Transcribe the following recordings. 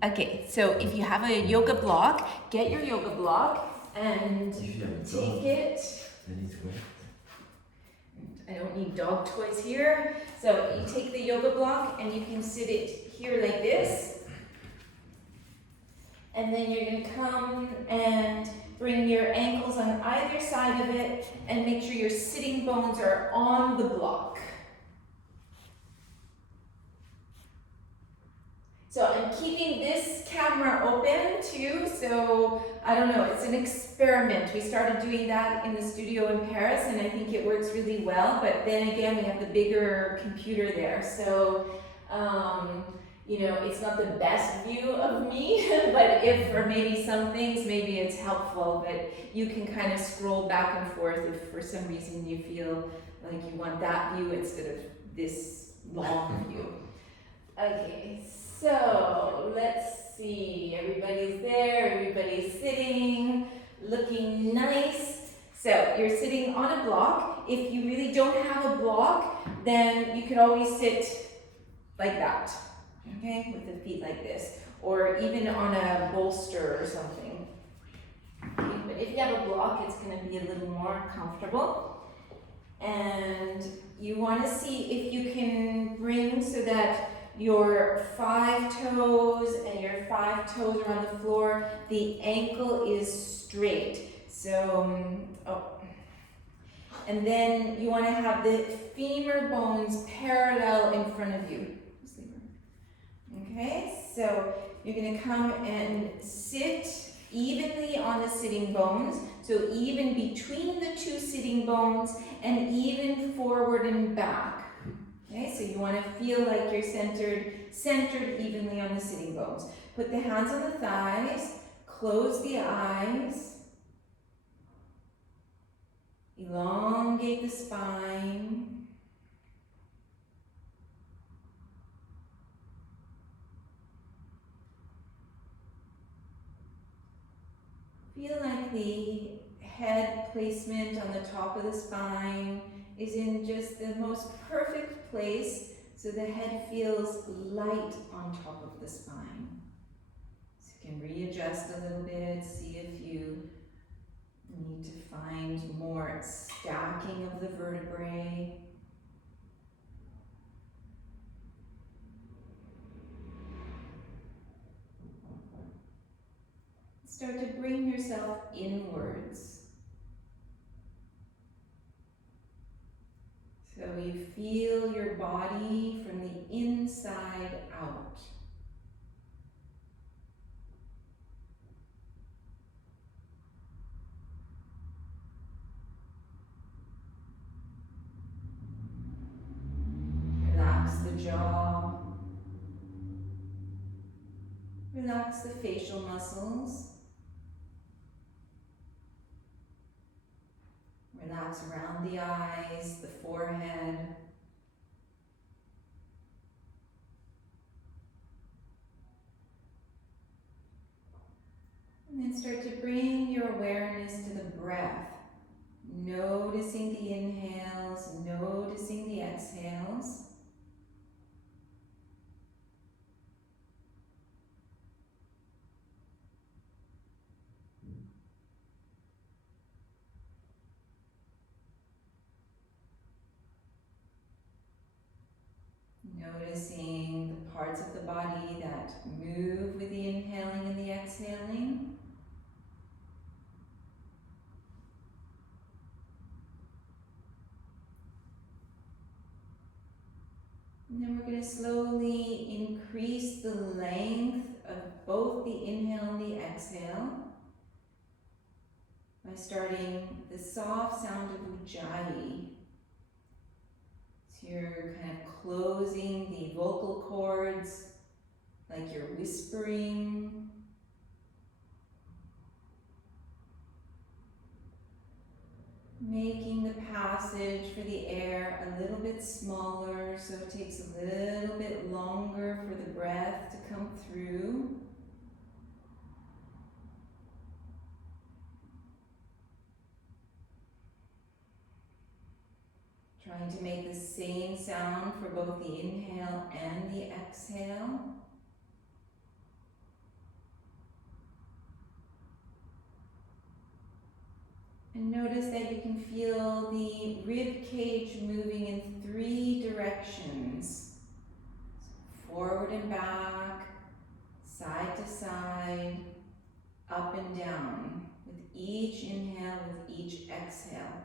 Okay, so if you have a yoga block, get your yoga block and take it. I don't need dog toys here. So you take the yoga block and you can sit it here like this. And then you're going to come and bring your ankles on either side of it and make sure your sitting bones are on the block. So I'm keeping this camera open too, so I don't know, it's an experiment. We started doing that in the studio in Paris and I think it works really well, but then again we have the bigger computer there, so you know, it's not the best view of me, but if for maybe some things, maybe it's helpful, but you can kind of scroll back and forth if for some reason you feel like you want that view instead of this long view. Okay, so let's see, everybody's there, everybody's sitting, looking nice. So you're sitting on a block. If you really don't have a block, then you can always sit like that, okay, with the feet like this, or even on a bolster or something. Okay, but if you have a block, it's going to be a little more comfortable. And you want to see if you can bring so that your 5 toes and your 5 toes are on the floor, the ankle is straight. So, and then you want to have the femur bones parallel in front of you. Okay, so you're going to come and sit evenly on the sitting bones, so even between the 2 sitting bones and even forward and back. Okay, so you want to feel like you're centered evenly on the sitting bones. Put the hands on the thighs, close the eyes, elongate the spine. Feel like the head placement on the top of the spine is in just the most perfect place so the head feels light on top of the spine. So you can readjust a little bit, see if you need to find more stacking of the vertebrae. Start to bring yourself inwards. So you feel your body from the inside out. Relax the jaw. Relax the facial muscles. Relax around the eyes, the forehead. And then start to bring your awareness to the breath. Noticing the inhales, noticing the exhales. Noticing the parts of the body that move with the inhaling and the exhaling. And then we're going to slowly increase the length of both the inhale and the exhale by starting the soft sound of Ujjayi. So you're kind of closing the vocal cords like you're whispering. Making the passage for the air a little bit smaller so it takes a little bit longer for the breath to come through. Trying to make the same sound for both the inhale and the exhale. And notice that you can feel the rib cage moving in 3 directions. Forward and back, side to side, up and down, with each inhale, with each exhale.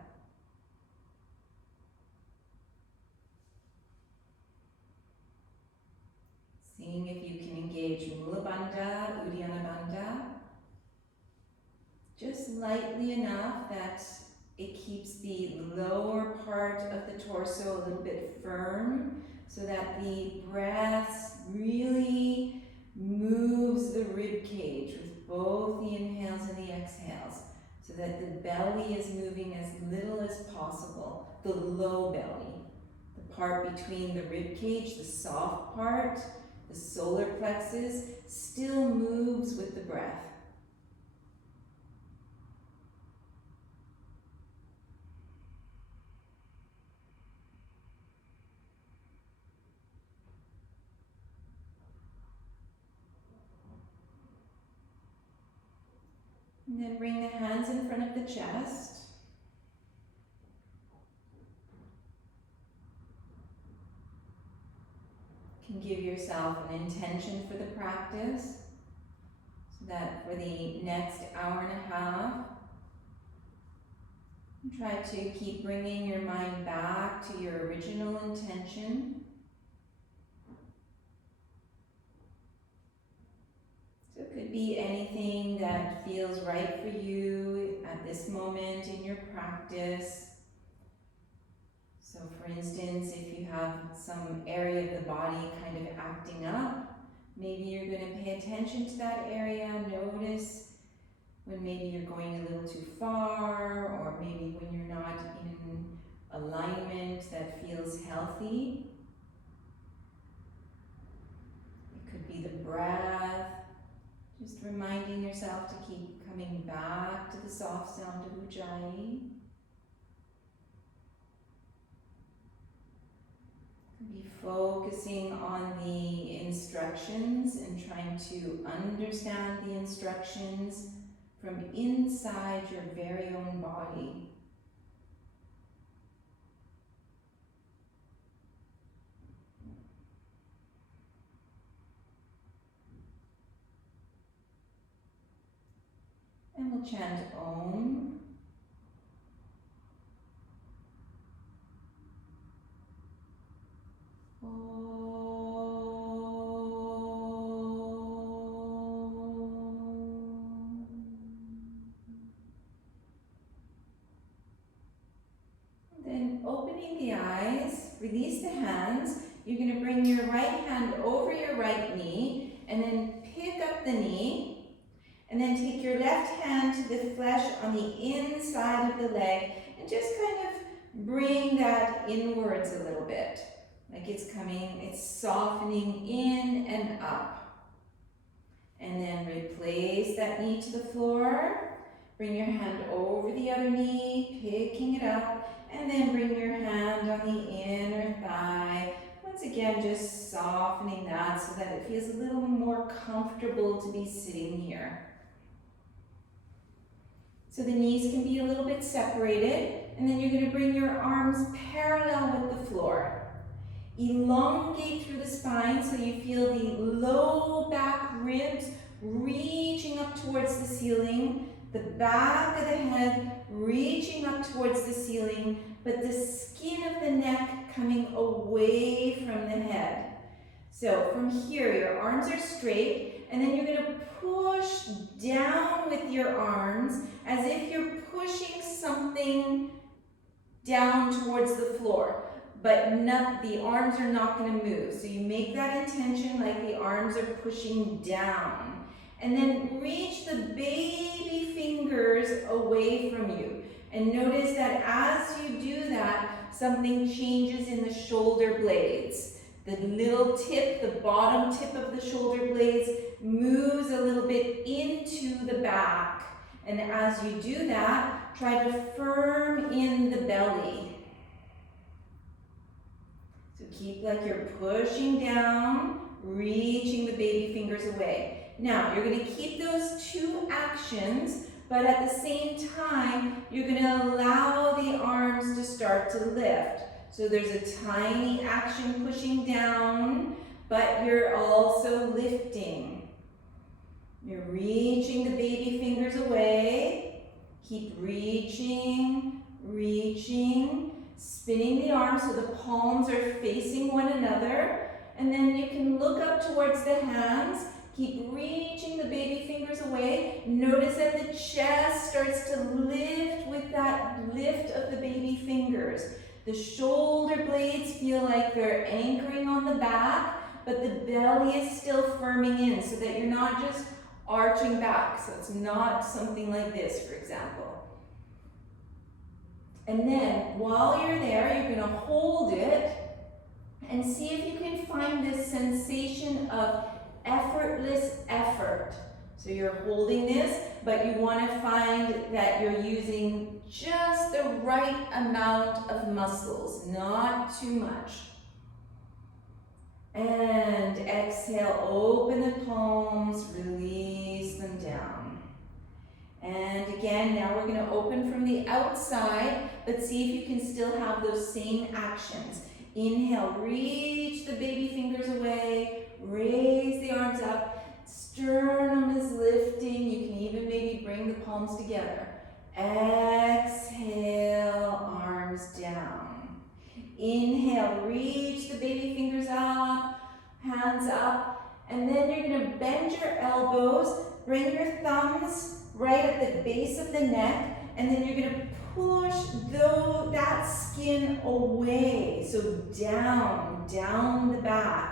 Seeing if you can engage Mula Bandha, Uddiyana Bandha, just lightly enough that it keeps the lower part of the torso a little bit firm, so that the breath really moves the rib cage with both the inhales and the exhales, so that the belly is moving as little as possible, the low belly, the part between the rib cage, the soft part, the solar plexus, still moves with the breath. And then bring the hands in front of the chest. You can give yourself an intention for the practice, so that for the next hour and a half, try to keep bringing your mind back to your original intention. So it could be anything that feels right for you at this moment in your practice. So for instance, if you have some area of the body kind of acting up, maybe you're going to pay attention to that area. Notice when maybe you're going a little too far, or maybe when you're not in alignment that feels healthy. It could be the breath. Just reminding yourself to keep coming back to the soft sound of Ujjayi. Be focusing on the instructions and trying to understand the instructions from inside your very own body. And we'll chant Om. Then opening the eyes, release the hands. You're going to bring your right hand over your right knee and then pick up the knee. And then take your left hand to the flesh on the inside of the leg and just kind of bring that inwards a little bit. Like it's coming, it's softening in and up. And then replace that knee to the floor. Bring your hand over the other knee, picking it up. And then bring your hand on the inner thigh. Once again, just softening that so that it feels a little more comfortable to be sitting here. So the knees can be a little bit separated, and then you're going to bring your arms parallel with the floor. Elongate through the spine so you feel the low back ribs reaching up towards the ceiling, the back of the head reaching up towards the ceiling, but the skin of the neck coming away from the head. So from here, your arms are straight, and then you're going to push down with your arms as if you're pushing something down towards the floor, but the arms are not going to move. So you make that intention like the arms are pushing down. And then reach the baby fingers away from you. And notice that as you do that, something changes in the shoulder blades. The little tip, the bottom tip of the shoulder blades moves a little bit into the back. And as you do that, try to firm in the belly. So keep like you're pushing down, reaching the baby fingers away. Now, you're going to keep those two actions, but at the same time, you're going to allow the arms to start to lift. So there's a tiny action pushing down, but you're also lifting. You're reaching the baby fingers away. Keep reaching, reaching, spinning the arms so the palms are facing one another. And then you can look up towards the hands. Keep reaching the baby fingers away. Notice that the chest starts to lift with that lift of the baby fingers. The shoulder blades feel like they're anchoring on the back, but the belly is still firming in so that you're not just arching back. So it's not something like this, for example. And then while you're there, you're going to hold it and see if you can find this sensation of effortless effort. So you're holding this, but you want to find that you're using just the right amount of muscles, not too much. And exhale, open the palms, release them down. And again, now we're going to open from the outside, but see if you can still have those same actions. Inhale, reach the baby fingers away, raise the arms up, sternum is lifting, you can even maybe bring the palms together. Exhale, arms down. Inhale, reach the baby fingers up, hands up, and then you're going to bend your elbows, bring your thumbs right at the base of the neck, and then you're going to push that skin away, so down the back.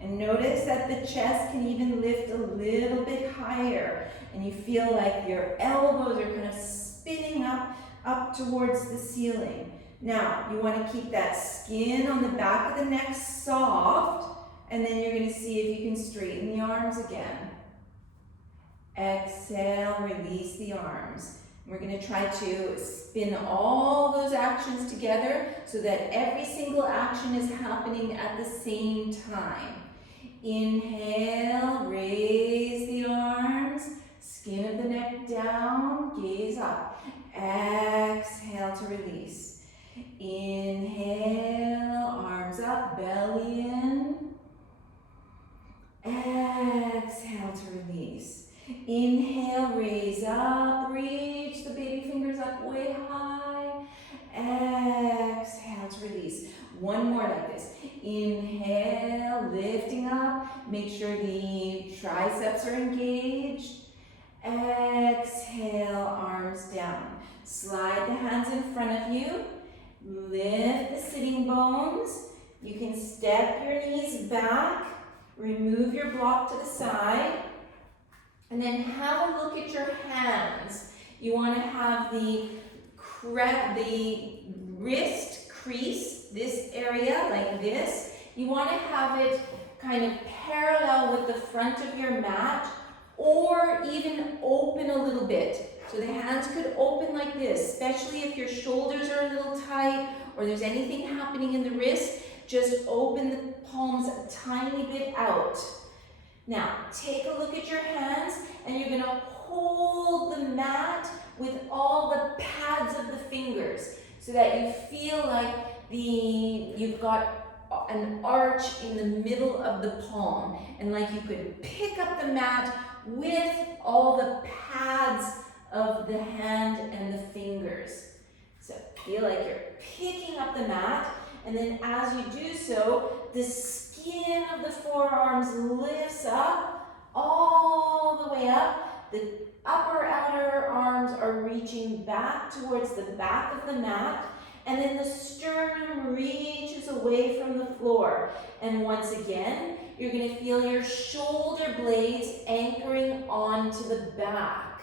And notice that the chest can even lift a little bit higher, and you feel like your elbows are kind of spinning up towards the ceiling. Now, you want to keep that skin on the back of the neck soft, and then you're going to see if you can straighten the arms again. Exhale, release the arms. We're going to try to spin all those actions together so that every single action is happening at the same time. Inhale, raise the arms, skin of the neck down, gaze up. Exhale to release. Inhale, arms up, belly in. Exhale to release. Inhale, raise up, reach the baby fingers up way high. Exhale to release. One more like this. Inhale, lifting up. Make sure the triceps are engaged. Exhale, arms down. Slide the hands in front of you. Lift the sitting bones. You can step your knees back. Remove your block to the side. And then have a look at your hands. You want to have the wrist crease, this area like this. You want to have it kind of parallel with the front of your mat, or even open a little bit. So the hands could open like this, especially if your shoulders are a little tight or there's anything happening in the wrist. Just open the palms a tiny bit out. Now, take a look at your hands, and you're going to hold the mat with all the pads of the fingers so that you feel like you've got an arch in the middle of the palm, and like you could pick up the mat with all the pads of the hand and the fingers. So feel like you're picking up the mat, and then as you do so, the skin of the forearms lifts up, all the way up. The upper outer arms are reaching back towards the back of the mat, and then the sternum reaches away from the floor. And once again, you're going to feel your shoulder blades anchoring onto the back.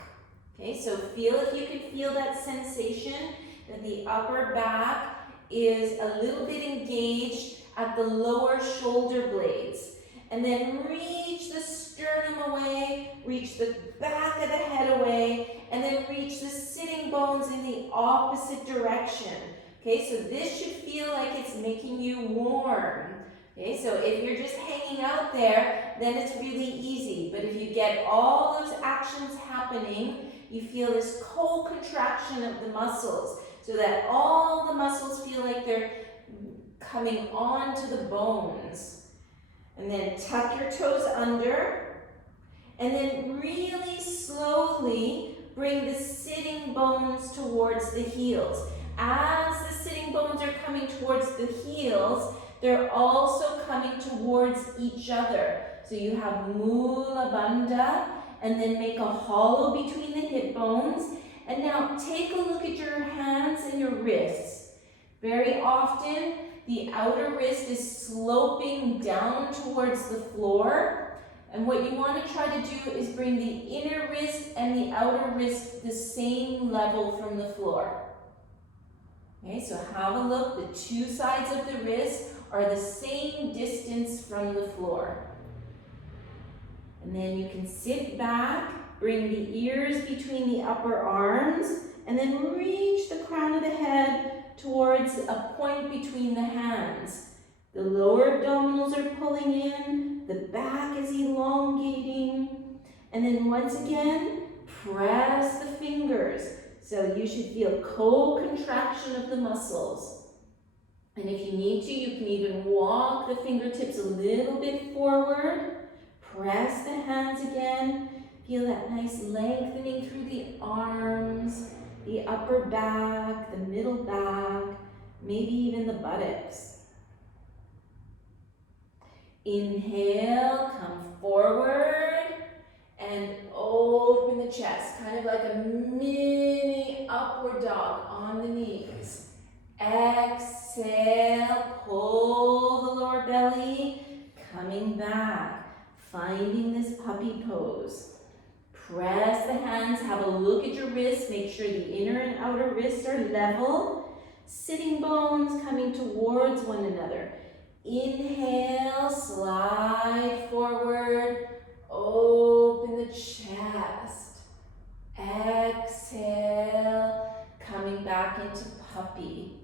Okay, so feel if you can feel that sensation that the upper back is a little bit engaged at the lower shoulder blades. And then reach the sternum away, reach the back of the head away, and then reach the sitting bones in the opposite direction. Okay, so this should feel like it's making you warm. Okay, so if you're just hanging out there, then it's really easy. But if you get all those actions happening, you feel this co-contraction of the muscles, so that all the muscles feel like they're coming onto the bones. And then tuck your toes under, and then really slowly bring the sitting bones towards the heels. As the sitting bones are coming towards the heels, they're also coming towards each other. So you have Mula Bandha, and then make a hollow between the hip bones. And now take a look at your hands and your wrists. Very often, the outer wrist is sloping down towards the floor. And what you want to try to do is bring the inner wrist and the outer wrist the same level from the floor. Okay, so have a look. The two sides of the wrist are the same distance from the floor. And then you can sit back, bring the ears between the upper arms, and then reach the crown of the head towards a point between the hands. The lower abdominals are pulling in, the back is elongating, and then once again, press the fingers. So you should feel co-contraction of the muscles. And if you need to, you can even walk the fingertips a little bit forward. Press the hands again. Feel that nice lengthening through the arms, the upper back, the middle back, maybe even the buttocks. Inhale, come forward and open the chest, kind of like a mini upward dog on the knees. Exhale, pull the lower belly, coming back, finding this puppy pose. Press the hands, have a look at your wrists, make sure the inner and outer wrists are level. Sitting bones coming towards one another. Inhale, slide forward, open the chest. Exhale, coming back into puppy.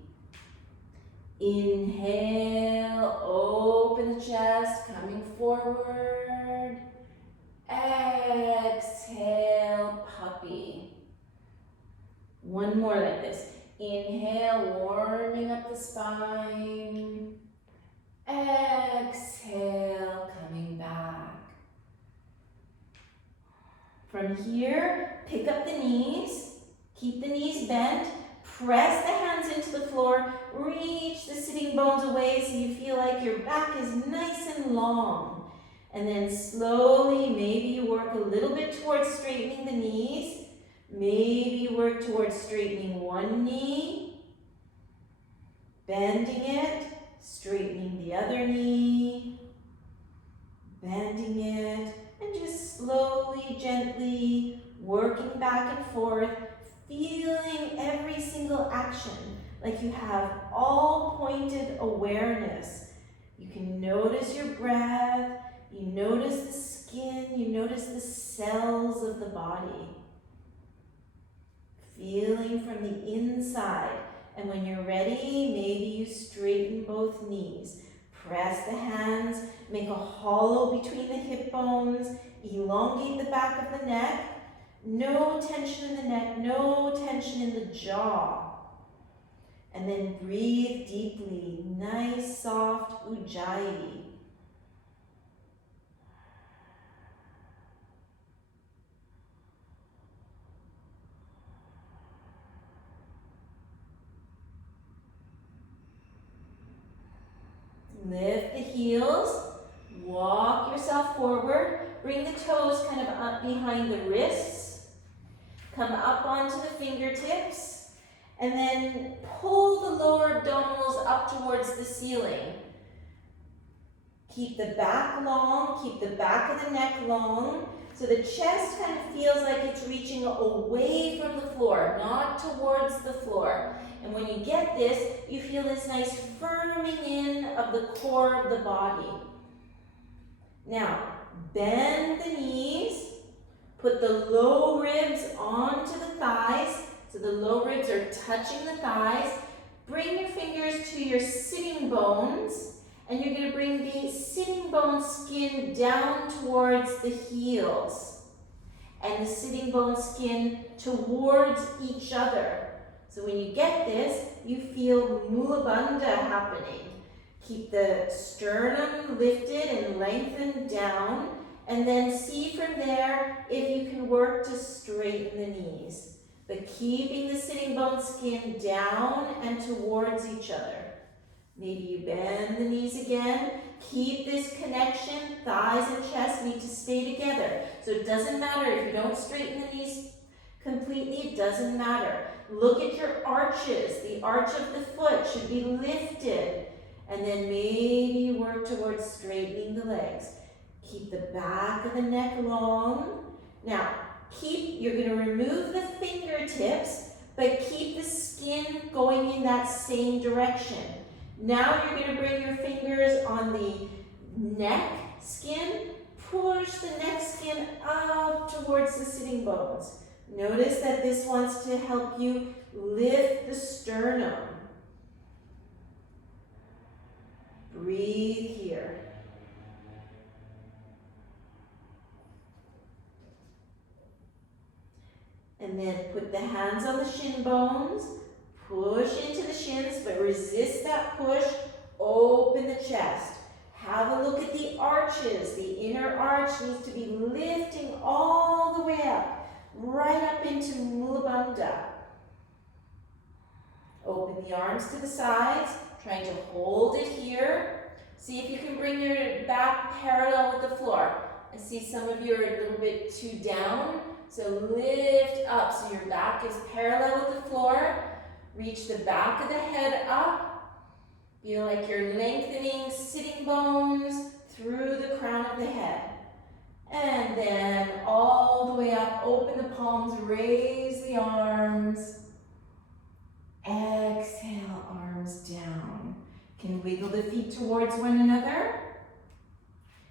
Inhale, open the chest, coming forward. Exhale, puppy. One more like this. Inhale, warming up the spine. Exhale, coming back. From here, pick up the knees. Keep the knees bent. Press the hands into the floor. Reach the sitting bones away so you feel like your back is nice and long. And then slowly, maybe you work a little bit towards straightening the knees. Maybe you work towards straightening one knee. Bending it. Straightening the other knee. Bending it. And just slowly, gently working back and forth. Feeling every single action like you have all pointed awareness. You can notice your breath, you notice the skin, you notice the cells of the body. Feeling from the inside. And when you're ready, maybe you straighten both knees. Press the hands, make a hollow between the hip bones, elongate the back of the neck. No tension in the neck, no tension in the jaw. And then breathe deeply, nice soft ujjayi. Lift the heels, walk yourself forward, bring the toes kind of up behind the wrists. Come up onto the fingertips, and then pull the lower abdominals up towards the ceiling. Keep the back long, keep the back of the neck long, so the chest kind of feels like it's reaching away from the floor, not towards the floor. And when you get this, you feel this nice firming in of the core of the body. Now, bend the knees. Put the low ribs onto the thighs, so the low ribs are touching the thighs. Bring your fingers to your sitting bones And you're going to bring the sitting bone skin down towards the heels. And the sitting bone skin towards each other. So when you get this, you feel Mula Bandha happening. Keep the sternum lifted and lengthened down. And then see from there if you can work to straighten the knees. But keeping the sitting bone skin down and towards each other. Maybe you bend the knees again. Keep this connection. Thighs and chest need to stay together. So it doesn't matter if you don't straighten the knees completely, it doesn't matter. Look at your arches. The arch of the foot should be lifted. And then maybe you work towards straightening the legs. Keep the back of the neck long. Now, you're going to remove the fingertips, but keep the skin going in that same direction. Now you're going to bring your fingers on the neck skin. Push the neck skin up towards the sitting bones. Notice that this wants to help you lift the sternum. Breathe here. And then put the hands on the shin bones. Push into the shins, but resist that push. Open the chest. Have a look at the arches. The inner arch needs to be lifting all the way up, right up into Mula Bandha. Open the arms to the sides, trying to hold it here. See if you can bring your back parallel with the floor. I see some of you are a little bit too down, so lift up so your back is parallel with the floor. Reach the back of the head up. Feel like you're lengthening sitting bones through the crown of the head. And then all the way up, open the palms, raise the arms. Exhale, arms down. Can wiggle the feet towards one another.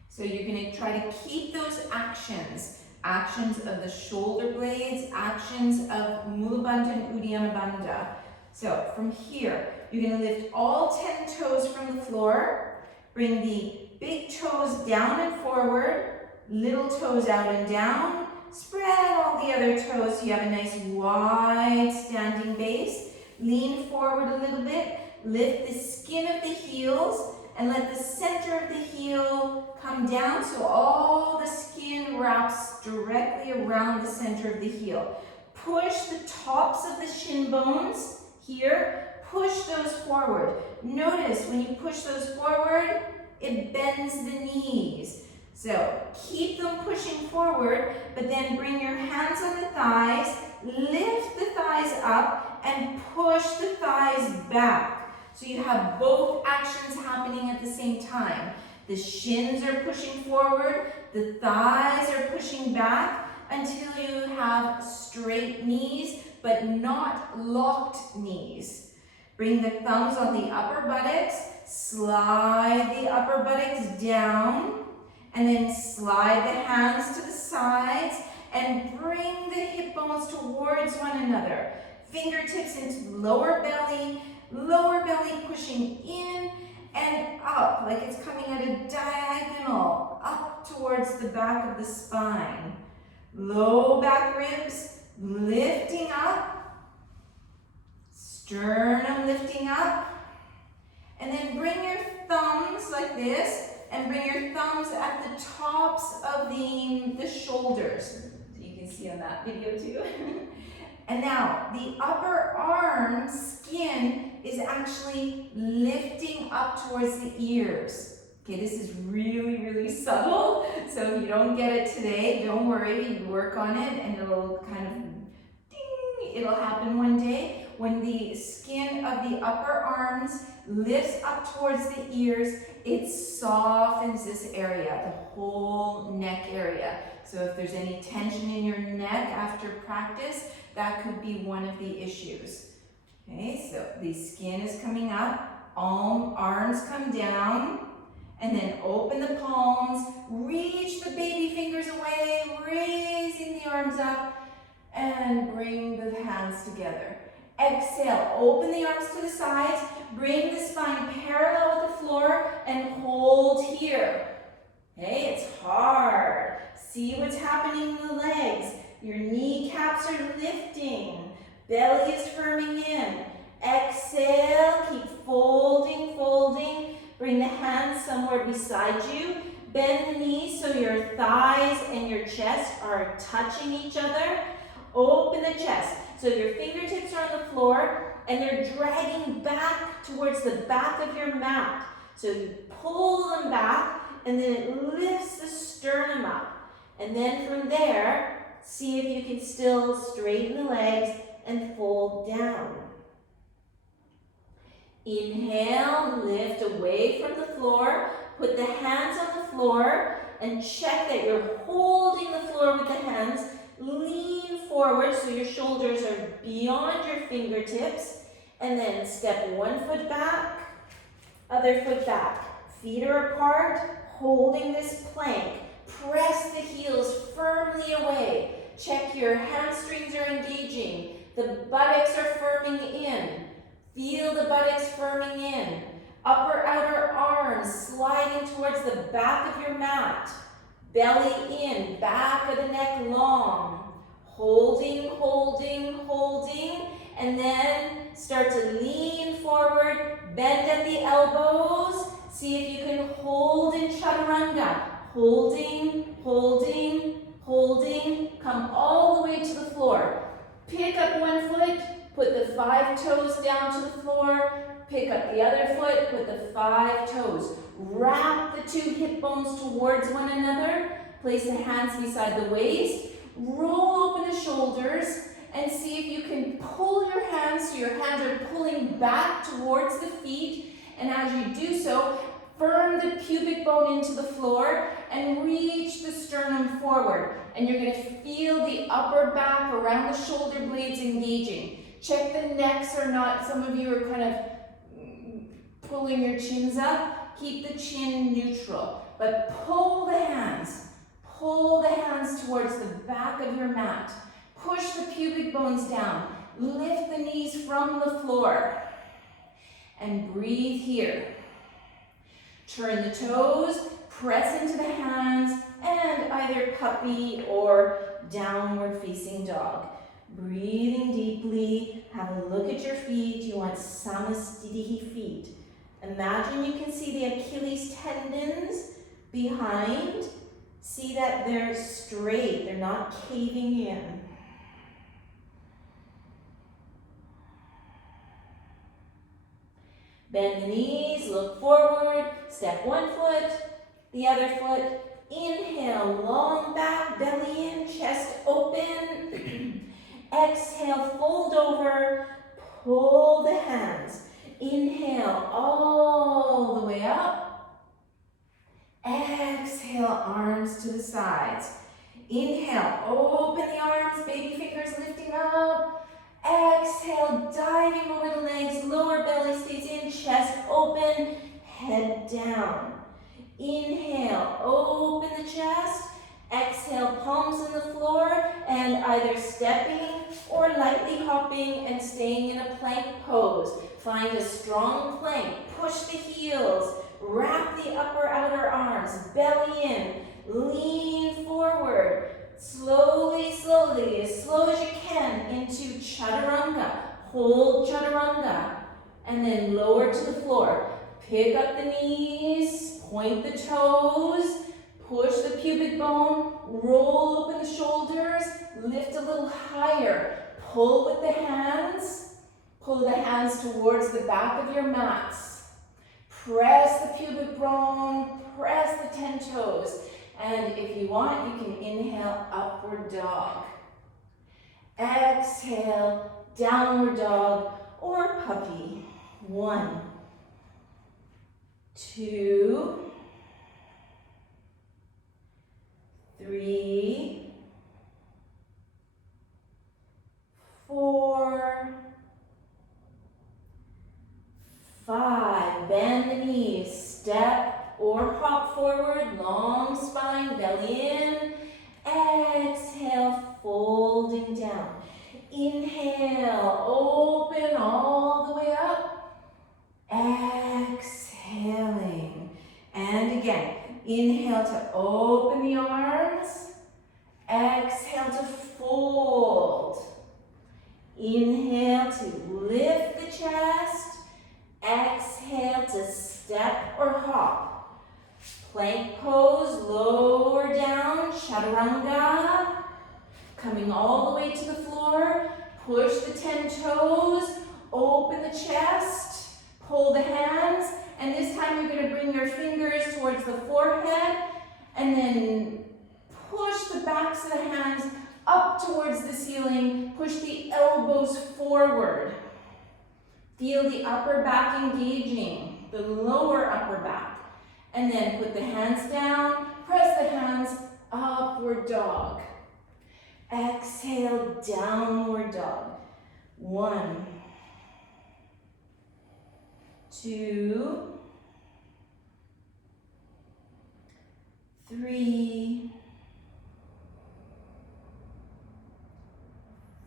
So you're going to try to keep those actions of the shoulder blades, actions of Mula Bandha and Uddiyana Bandha. So from here, you're going to lift all 10 toes from the floor. Bring the big toes down and forward, little toes out and down. Spread all the other toes so you have a nice wide standing base. Lean forward a little bit. Lift the skin of the heels and let the center of the heel come down so all the skin wraps directly around the center of the heel. Push the tops of the shin bones here. Push those forward. Notice when you push those forward, it bends the knees. So keep them pushing forward, but then bring your hands on the thighs, lift the thighs up, and push the thighs back. So you have both actions happening at the same time. The shins are pushing forward, the thighs are pushing back until you have straight knees, but not locked knees. Bring the thumbs on the upper buttocks, slide the upper buttocks down, and then slide the hands to the sides and bring the hip bones towards one another. Fingertips into lower belly pushing in and up, like it's coming at a diagonal, up towards the back of the spine. Low back ribs lifting up, sternum lifting up, and then bring your thumbs like this, and bring your thumbs at the tops of the shoulders. So you can see on that video too. And now, the upper arm skin is actually lifting up towards the ears. Okay, this is really, really subtle. So if you don't get it today, don't worry, you work on it and it'll kind of ding, it'll happen one day. When the skin of the upper arms lifts up towards the ears, it softens this area, the whole neck area. So if there's any tension in your neck after practice, that could be one of the issues. Okay, so the skin is coming up, arms come down, and then open the palms, reach the baby fingers away, raising the arms up, and bring the hands together. Exhale, open the arms to the sides, Bring the spine parallel with the floor and hold here. Okay, it's hard. See what's happening in the legs. Your kneecaps are lifting. Belly is firming in. Exhale, keep folding, folding. Bring the hands somewhere beside you. Bend the knees so your thighs and your chest are touching each other. Open the chest. So your fingertips are on the floor and they're dragging back towards the back of your mat. So you pull them back and then it lifts the sternum up. And then from there, see if you can still straighten the legs and fold down. Inhale, lift away from the floor. Put the hands on the floor and check that you're holding the floor with the hands. Lean forward so your shoulders are beyond your fingertips. And then step one foot back, other foot back. Feet are apart, holding this plank. Press the heels firmly away. Check your hamstrings are engaging. The buttocks are firming in. Feel the buttocks firming in. Upper outer arms sliding towards the back of your mat. Belly in, back of the neck long. Holding, holding, holding. And then start to lean forward. Bend at the elbows. See if you can hold in chaturanga. Holding, holding, holding. Come all the way to the floor. Pick up one foot. Put the 5 toes down to the floor. Pick up the other foot. Put the 5 toes. Wrap the 2 hip bones towards one another. Place the hands beside the waist. Roll open the shoulders. And see if you can pull your hands so your hands are pulling back towards the feet. And as you do so, firm the pubic bone into the floor and reach the sternum forward. And you're going to feel the upper back around the shoulder blades engaging. Check the necks or not. Some of you are kind of pulling your chins up. Keep the chin neutral. But pull the hands towards the back of your mat. Push the pubic bones down. Lift the knees from the floor. And breathe here. Turn the toes, press into the hands, and either puppy or downward facing dog. Breathing deeply, have a look at your feet. You want samastitihi feet. Imagine you can see the Achilles tendons behind. See that they're straight, they're not caving in. Bend the knees, look forward, step one foot, the other foot. Inhale, long back, belly in, chest open. Exhale, fold over, pull the hands. Inhale, all the way up. Exhale, arms to the sides. Inhale, open the arms, baby fingers lifting up. Exhale, diving over the legs, lower belly stays in, chest open, head down. Inhale, open the chest. Exhale, palms in the floor, and either stepping or lightly hopping and staying in a plank pose. Find a strong plank, push the heels, wrap the upper outer arms, belly in, lean forward. Slowly, slowly, as slow as you can, into chaturanga. Hold chaturanga. And then lower to the floor. Pick up the knees, point the toes, push the pubic bone, roll open the shoulders, lift a little higher. Pull with the hands. Pull the hands towards the back of your mats. Press the pubic bone, press the 10 toes. And if you want, you can inhale, upward dog. Exhale, downward dog or puppy. 1, 2, 3, 4, 5. Bend the knees, step or hop forward, long spine, belly in. Exhale, folding down. Inhale, open all the way up. open the arms. Exhale to fold. Inhale to lift the chest. Exhale to step or hop. Plank pose, lower down, chaturanga. Coming all the way to the floor. Push the 10 toes, open the chest, pull the hands, and this time you're going to bring your fingers towards the forehead, and then push the backs of the hands up towards the ceiling, push the elbows forward. Feel the upper back engaging, the lower upper back, and then put the hands down, press the hands, upward dog. Exhale, downward dog. 1, 2, 3,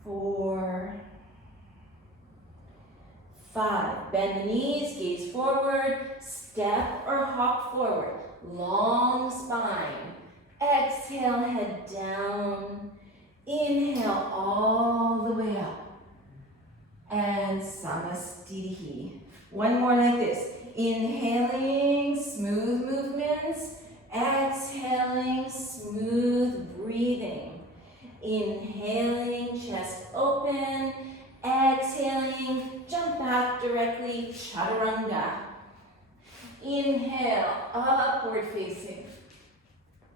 4, 5. Bend the knees, gaze forward, step or hop forward. Long spine. Exhale, head down. Inhale all the way up. And Samastitihi. One more like this. Inhaling, smooth movements. Exhaling, smooth breathing. Inhaling, chest open. Exhaling, jump back directly, chaturanga. Inhale, upward facing.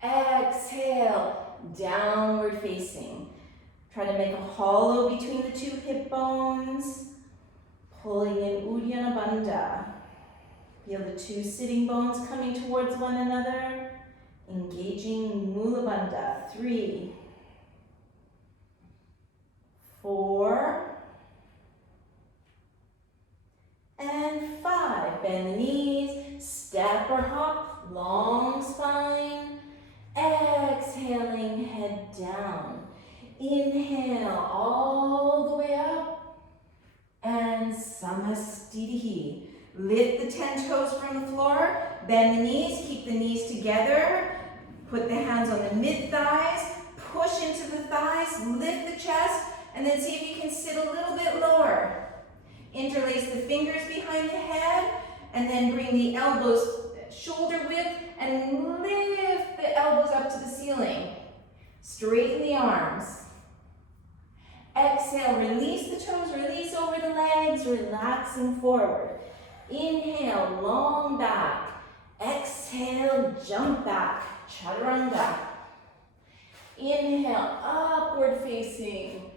Exhale, downward facing. Try to make a hollow between the 2 hip bones. Pulling in Uddiyana Bandha. Feel the 2 sitting bones coming towards one another. Engaging Mula Bandha. 3, 4, and 5. Bend the knees, step or hop, long spine. Exhaling, head down. Inhale all the way up. And Samastitihi. Lift the 10 toes from the floor. Bend the knees, keep the knees together. Put the hands on the mid-thighs. Push into the thighs, lift the chest, and then see if you can sit a little bit lower. Interlace the fingers behind the head, and then bring the elbows shoulder width, and lift the elbows up to the ceiling. Straighten the arms. Exhale, release the toes, release over the legs, relaxing forward. Inhale, long back. Exhale, jump back, chaturanga. Inhale, upward facing.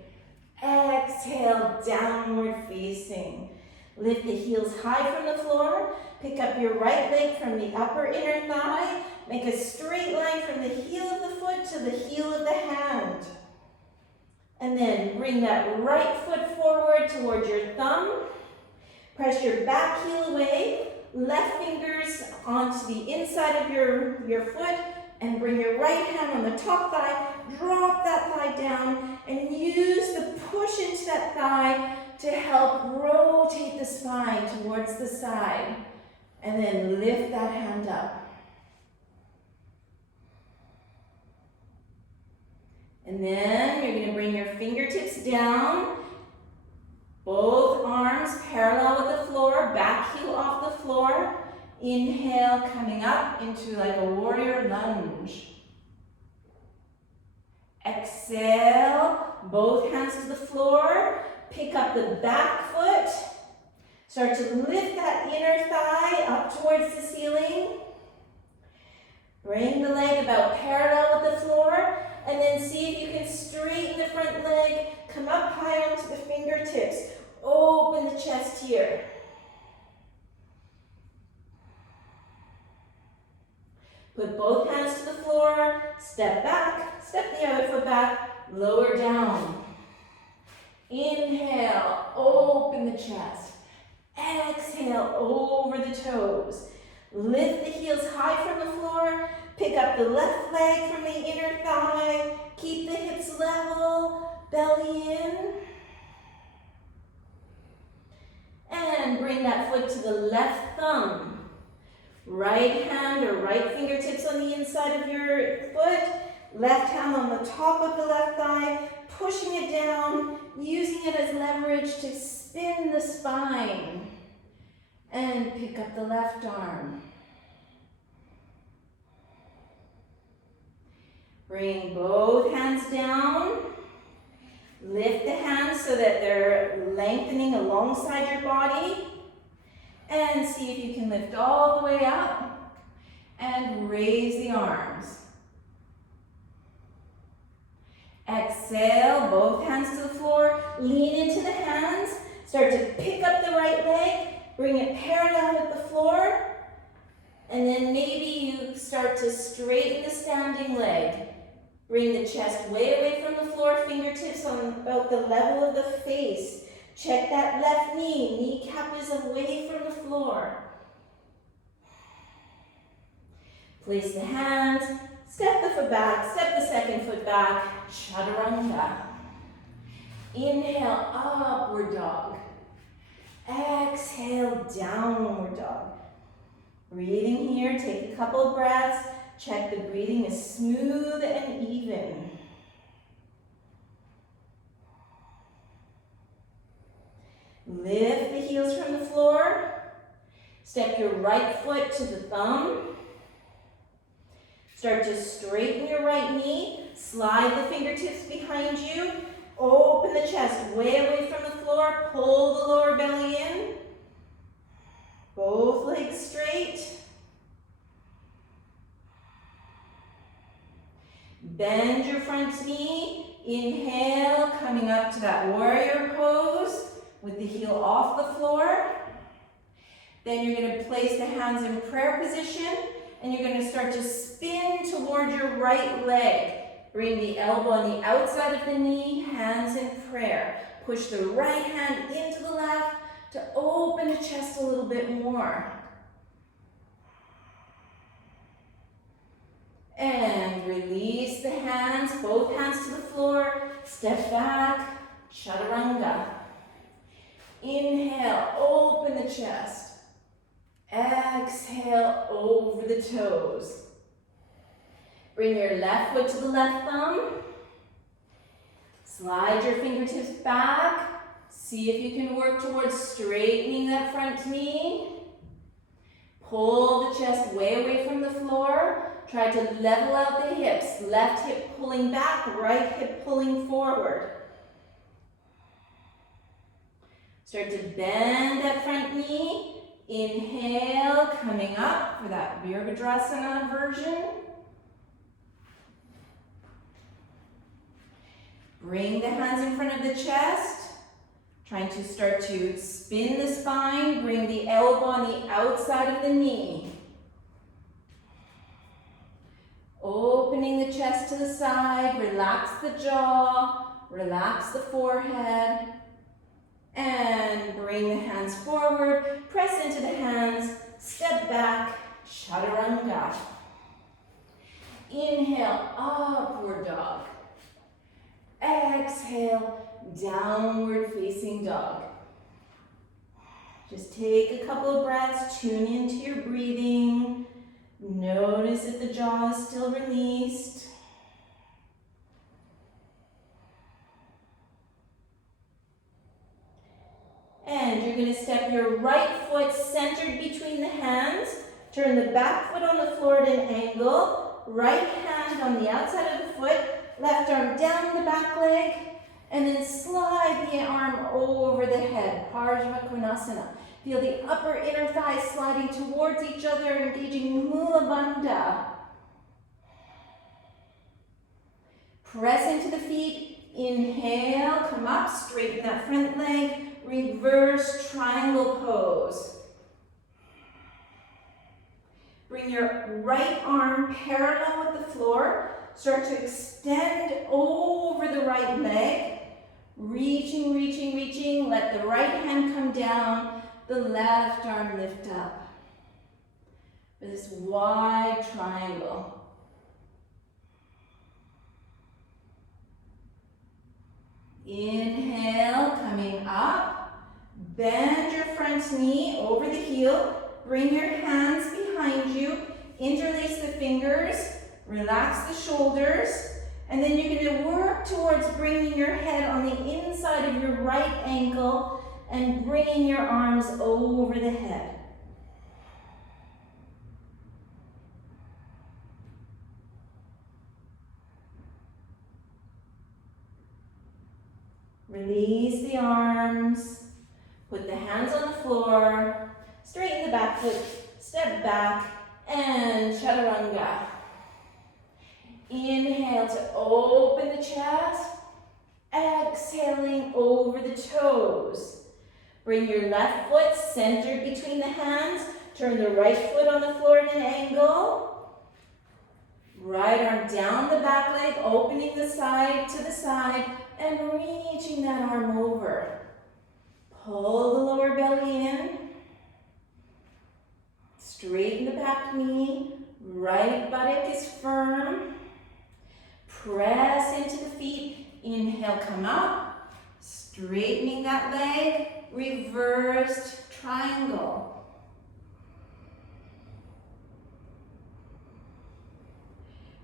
Exhale, downward facing. Lift the heels high from the floor. Pick up your right leg from the upper inner thigh. Make a straight line from the heel of the foot to the heel of the hand. And then bring that right foot forward towards your thumb. Press your back heel away. Left fingers onto the inside of your foot. And bring your right hand on the top thigh. Drop that thigh down. And use the push into that thigh to help rotate the spine towards the side. And then lift that hand up. And then you're going to bring your fingertips down. Both arms parallel with the floor, back heel off the floor. Inhale, coming up into like a warrior lunge. Exhale, both hands to the floor. Pick up the back foot. Start to lift that inner thigh up towards the ceiling. Bring the leg about parallel with the floor. And then see if you can straighten the front leg. Come up high onto the fingertips. Open the chest here. Put both hands to the floor. Step back. Step the other foot back. Lower down. Inhale. Open the chest. Exhale over the toes. Lift the heels high from the floor. Pick up the left leg from the inner thigh. Keep the hips level. Belly in. And bring that foot to the left thumb. Right hand or right fingertips on the inside of your foot. Left hand on the top of the left thigh. Pushing it down. Using it as leverage to spin the spine. And pick up the left arm. Bring both hands down. Lift the hands so that they're lengthening alongside your body. And see if you can lift all the way up. And raise the arms. Exhale, both hands to the floor. Lean into the hands. Start to pick up the right leg. Bring it parallel with the floor. And then maybe you start to straighten the standing leg. Bring the chest way away from the floor, fingertips on about the level of the face. Check that left knee. Kneecap is away from the floor. Place the hands. Step the foot back. Step the second foot back. Chaturanga. Inhale, upward dog. Exhale, downward dog. Breathing here. Take a couple of breaths. Check the breathing is smooth and even. Lift the heels from the floor. Step your right foot to the thumb. Start to straighten your right knee. Slide the fingertips behind you. Open the chest way away from the floor. Pull the lower belly in. Both legs straight. Bend your front knee. Inhale, coming up to that warrior pose with the heel off the floor. Then you're going to place the hands in prayer position and you're going to start to spin toward your right leg. Bring the elbow on the outside of the knee, hands in prayer. Push the right hand into the left to open the chest a little bit more. And release the hands, both hands to the floor. Step back, chaturanga. Inhale, open the chest. Exhale, over the toes. Bring your left foot to the left thumb. Slide your fingertips back. See if you can work towards straightening that front knee. Pull the chest way away from the floor. Try to level out the hips. Left hip pulling back, right hip pulling forward. Start to bend that front knee. Inhale, coming up for that Virabhadrasana version. Bring the hands in front of the chest. Trying to start to spin the spine. Bring the elbow on the outside of the knee. Opening the chest to the side. Relax the jaw. Relax the forehead. And bring the hands forward. Press into the hands. Step back. Chaturanga. Inhale, upward dog. Exhale, downward facing dog. Just take a couple of breaths, tune into your breathing. Notice if the jaw is still released. And you're going to step your right foot centered between the hands. Turn the back foot on the floor at an angle. Right hand on the outside of the foot. Left arm down the back leg, and then slide the arm over the head, Parsva Konasana. Feel the upper inner thighs sliding towards each other, engaging Mula Bandha. Press into the feet, inhale, come up, straighten that front leg, reverse triangle pose. Bring your right arm parallel with the floor. Start to extend over the right leg. Reaching, reaching, reaching. Let the right hand come down. The left arm lift up. For this wide triangle. Inhale, coming up. Bend your front knee over the heel. Bring your hands behind behind you, interlace the fingers, relax the shoulders, and then you're going to work towards bringing your head on the inside of your right ankle and bringing your arms over the head. Release the arms, put the hands on the floor, straighten the back foot, step back, and chaturanga. Inhale to open the chest, exhaling over the toes. Bring your left foot centered between the hands, turn the right foot on the floor at an angle. Right arm down the back leg, opening the side to the side, and reaching that arm over. Pull the lower belly in. Straighten the back knee. Right buttock is firm. Press into the feet. Inhale, come up. Straightening that leg. Reversed triangle.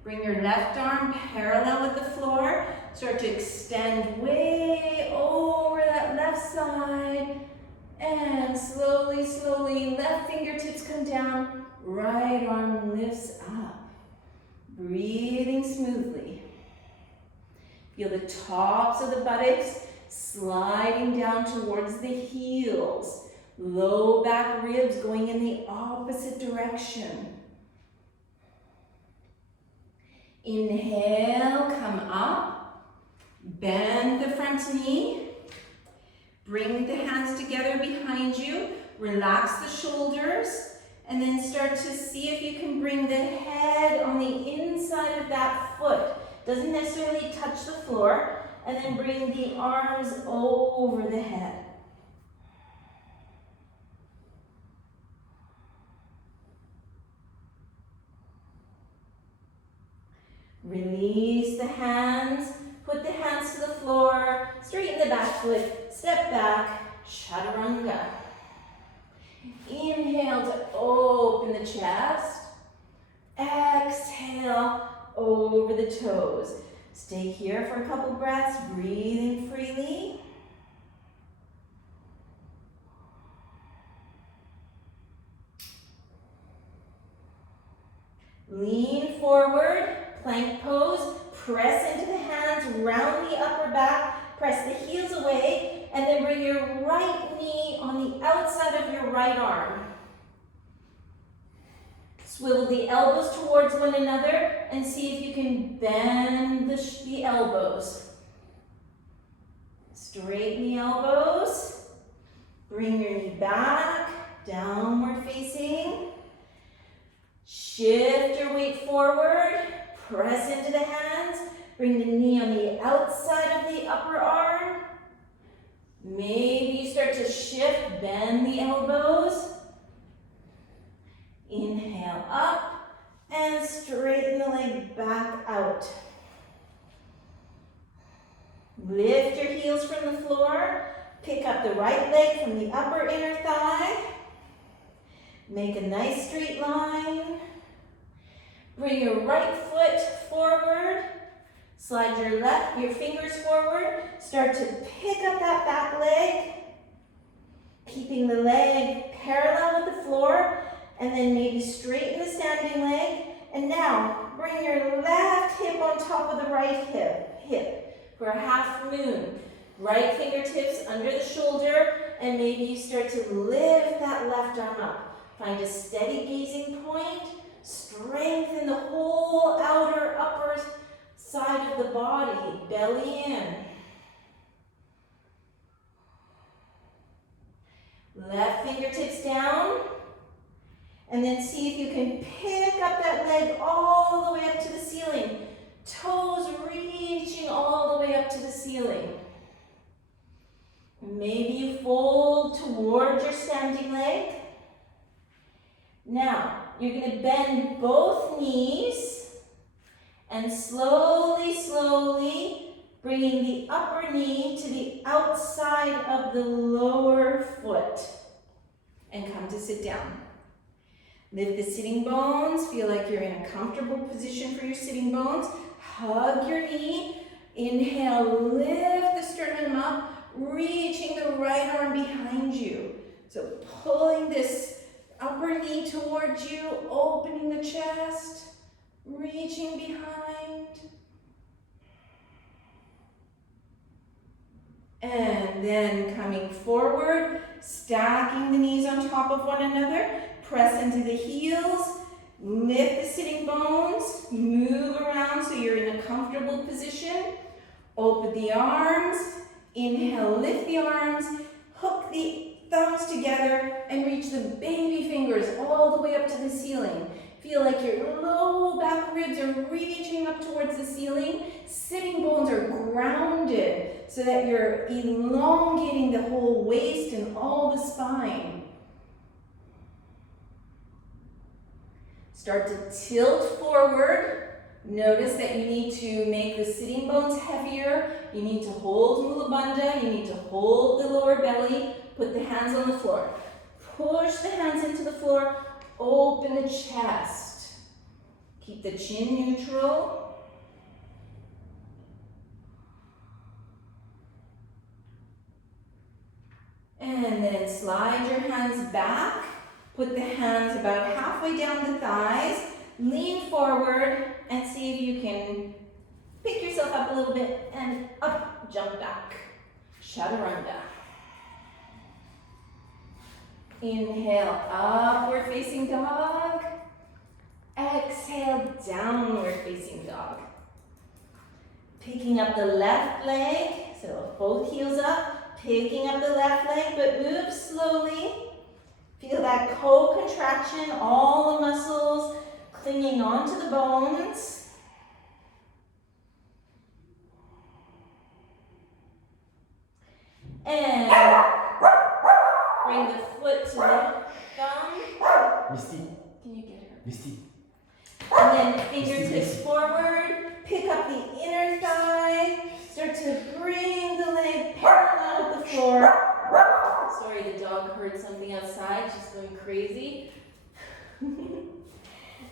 Bring your left arm parallel with the floor. Start to extend way over that left side. And slowly, slowly, left fingertips come down. Right arm lifts up. Breathing smoothly. Feel the tops of the buttocks sliding down towards the heels. Low back ribs going in the opposite direction. Inhale, come up, bend the front knee, bring the hands together behind you, relax the shoulders, and then start to see if you can bring the head on the inside of that foot. Doesn't necessarily touch the floor, and then bring the arms over the head. Release the hands, put the hands to the floor, straighten the back foot, step back, chaturanga. Inhale to open the chest, exhale over the toes. Stay here for a couple breaths, breathing freely. Lean forward. Plank pose, press into the hands, round the upper back, press the heels away, and then bring your right knee on the outside of your right arm. Swivel the elbows towards one another and see if you can bend the elbows. Straighten the elbows, bring your knee back, downward facing. Shift your weight forward. Press into the hands, bring the knee on the outside of the upper arm. Maybe you start to shift, bend the elbows. Inhale up and straighten the leg back out. Lift your heels from the floor. Pick up the right leg from the upper inner thigh. Make a nice straight line. Bring your right foot forward. Slide your fingers forward. Start to pick up that back leg. Keeping the leg parallel with the floor. And then maybe straighten the standing leg. And now bring your left hip on top of the right hip for a half moon. Right fingertips under the shoulder. And maybe you start to lift that left arm up. Find a steady gazing point. Strengthen the whole outer upper side of the body, belly in. Left fingertips down. And then see if you can pick up that leg all the way up to the ceiling. Toes reaching all the way up to the ceiling. Maybe you fold towards your standing leg. Now, you're going to bend both knees and slowly, slowly bringing the upper knee to the outside of the lower foot and come to sit down. Lift the sitting bones. Feel like you're in a comfortable position for your sitting bones. Hug your knee. Inhale, lift the sternum up, reaching the right arm behind you. So pulling this upper knee towards you, opening the chest, reaching behind. And then coming forward, stacking the knees on top of one another, press into the heels, lift the sitting bones, move around so you're in a comfortable position. Open the arms, inhale, lift the arms, hook the thumbs together and reach the baby fingers all the way up to the ceiling. Feel like your low back ribs are reaching up towards the ceiling. Sitting bones are grounded so that you're elongating the whole waist and all the spine. Start to tilt forward. Notice that you need to make the sitting bones heavier. You need to hold Mula Bandha. You need to hold the lower belly. Put the hands on the floor. Push the hands into the floor. Open the chest. Keep the chin neutral. And then slide your hands back. Put the hands about halfway down the thighs. Lean forward and see if you can pick yourself up a little bit and up, jump back. Chaturanga. Inhale, upward facing dog. Exhale, downward facing dog. Picking up the left leg, so both heels up. Picking up the left leg, but move slowly. Feel that co-contraction, all the muscles clinging onto the bones. And bring the foot to the thumb. Misty. Can you get her? Misty. And then fingertips forward. Pick up the inner thigh. Start to bring the leg parallel with the floor. Sorry, the dog heard something outside. She's going crazy.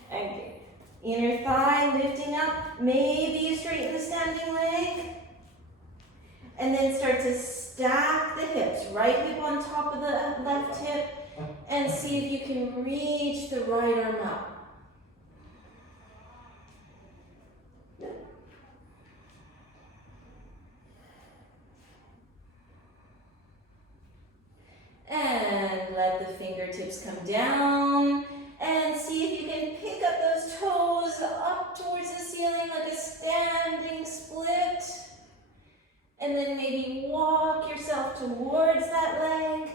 Okay. Inner thigh lifting up. Maybe you straighten the standing leg. And then start to stack the hips. Right hip on top of the left hip. And see if you can reach the right arm up. And let the fingertips come down. And see if you can pick up those toes up towards the ceiling like a standing split. And then maybe walk yourself towards that leg.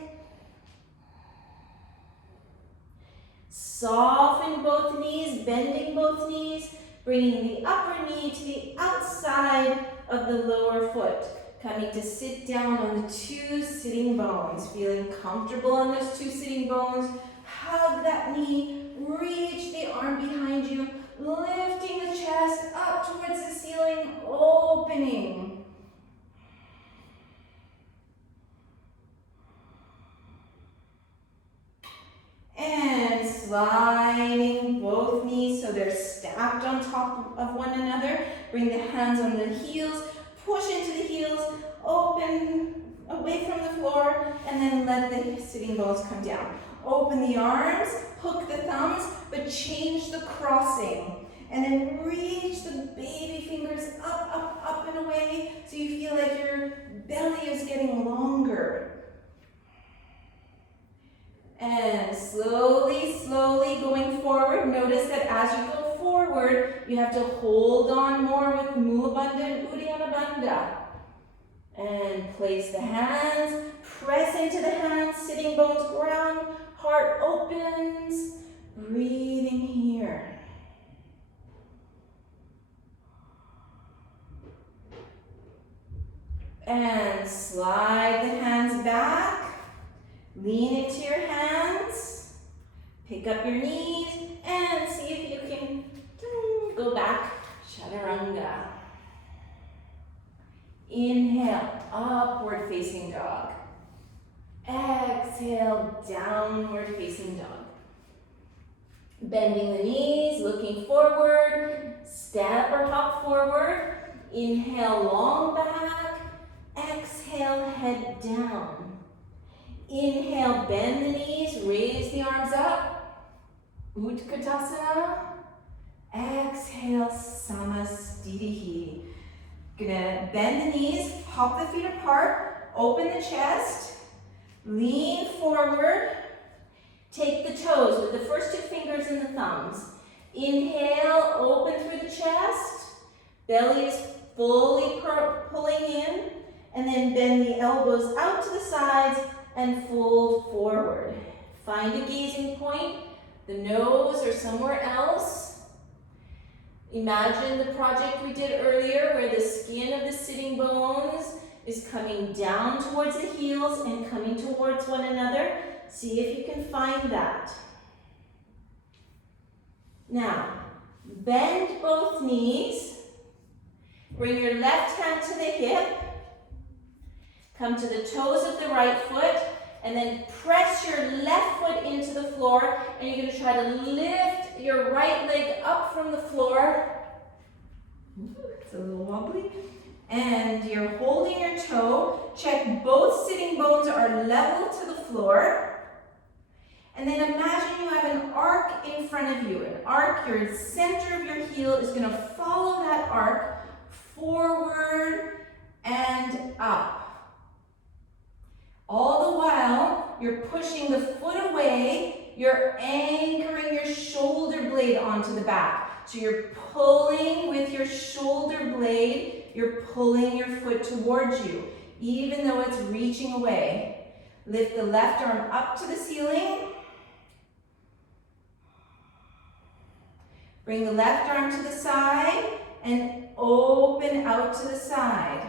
Soften both knees, bending both knees, bringing the upper knee to the outside of the lower foot. Coming to sit down on the two sitting bones, feeling comfortable on those two sitting bones. Hug that knee, reach the arm behind you, lifting the chest up towards the ceiling, opening. And sliding both knees so they're stacked on top of one another. Bring the hands on the heels. Push into the heels, open away from the floor, and then let the sitting bones come down. Open the arms, hook the thumbs, but change the crossing. And then reach the baby fingers up, up, up and away so you feel like your belly is getting longer. And slowly, slowly going forward. Notice that as you go forward, you have to hold on more with Mula Bandha and Uddiyana Bandha. And place the hands, press into the hands, sitting bones ground, heart opens, breathing here. And slide the hands back. Lean into your hands, pick up your knees, and see if you can go back, Chaturanga. Inhale, upward facing dog. Exhale, downward facing dog. Bending the knees, looking forward, step or hop forward. Inhale, long back. Exhale, head down. Inhale, bend the knees, raise the arms up. Utkatasana. Exhale, Samastitihi. Gonna bend the knees, hop the feet apart, open the chest, lean forward. Take the toes with the first two fingers and the thumbs. Inhale, open through the chest. Belly is fully pulling in. And then bend the elbows out to the sides and fold forward. Find a gazing point, the nose or somewhere else. Imagine the project we did earlier where the skin of the sitting bones is coming down towards the heels and coming towards one another. See if you can find that. Now, bend both knees. Bring your left hand to the hip. Come to the toes of the right foot. And then press your left foot into the floor. And you're going to try to lift your right leg up from the floor. It's a little wobbly. And you're holding your toe. Check both sitting bones are level to the floor. And then imagine you have an arc in front of you. An arc, your center of your heel is going to follow that arc forward and up. All the while, you're pushing the foot away, you're anchoring your shoulder blade onto the back. So you're pulling with your shoulder blade, you're pulling your foot towards you, even though it's reaching away. Lift the left arm up to the ceiling. Bring the left arm to the side and open out to the side.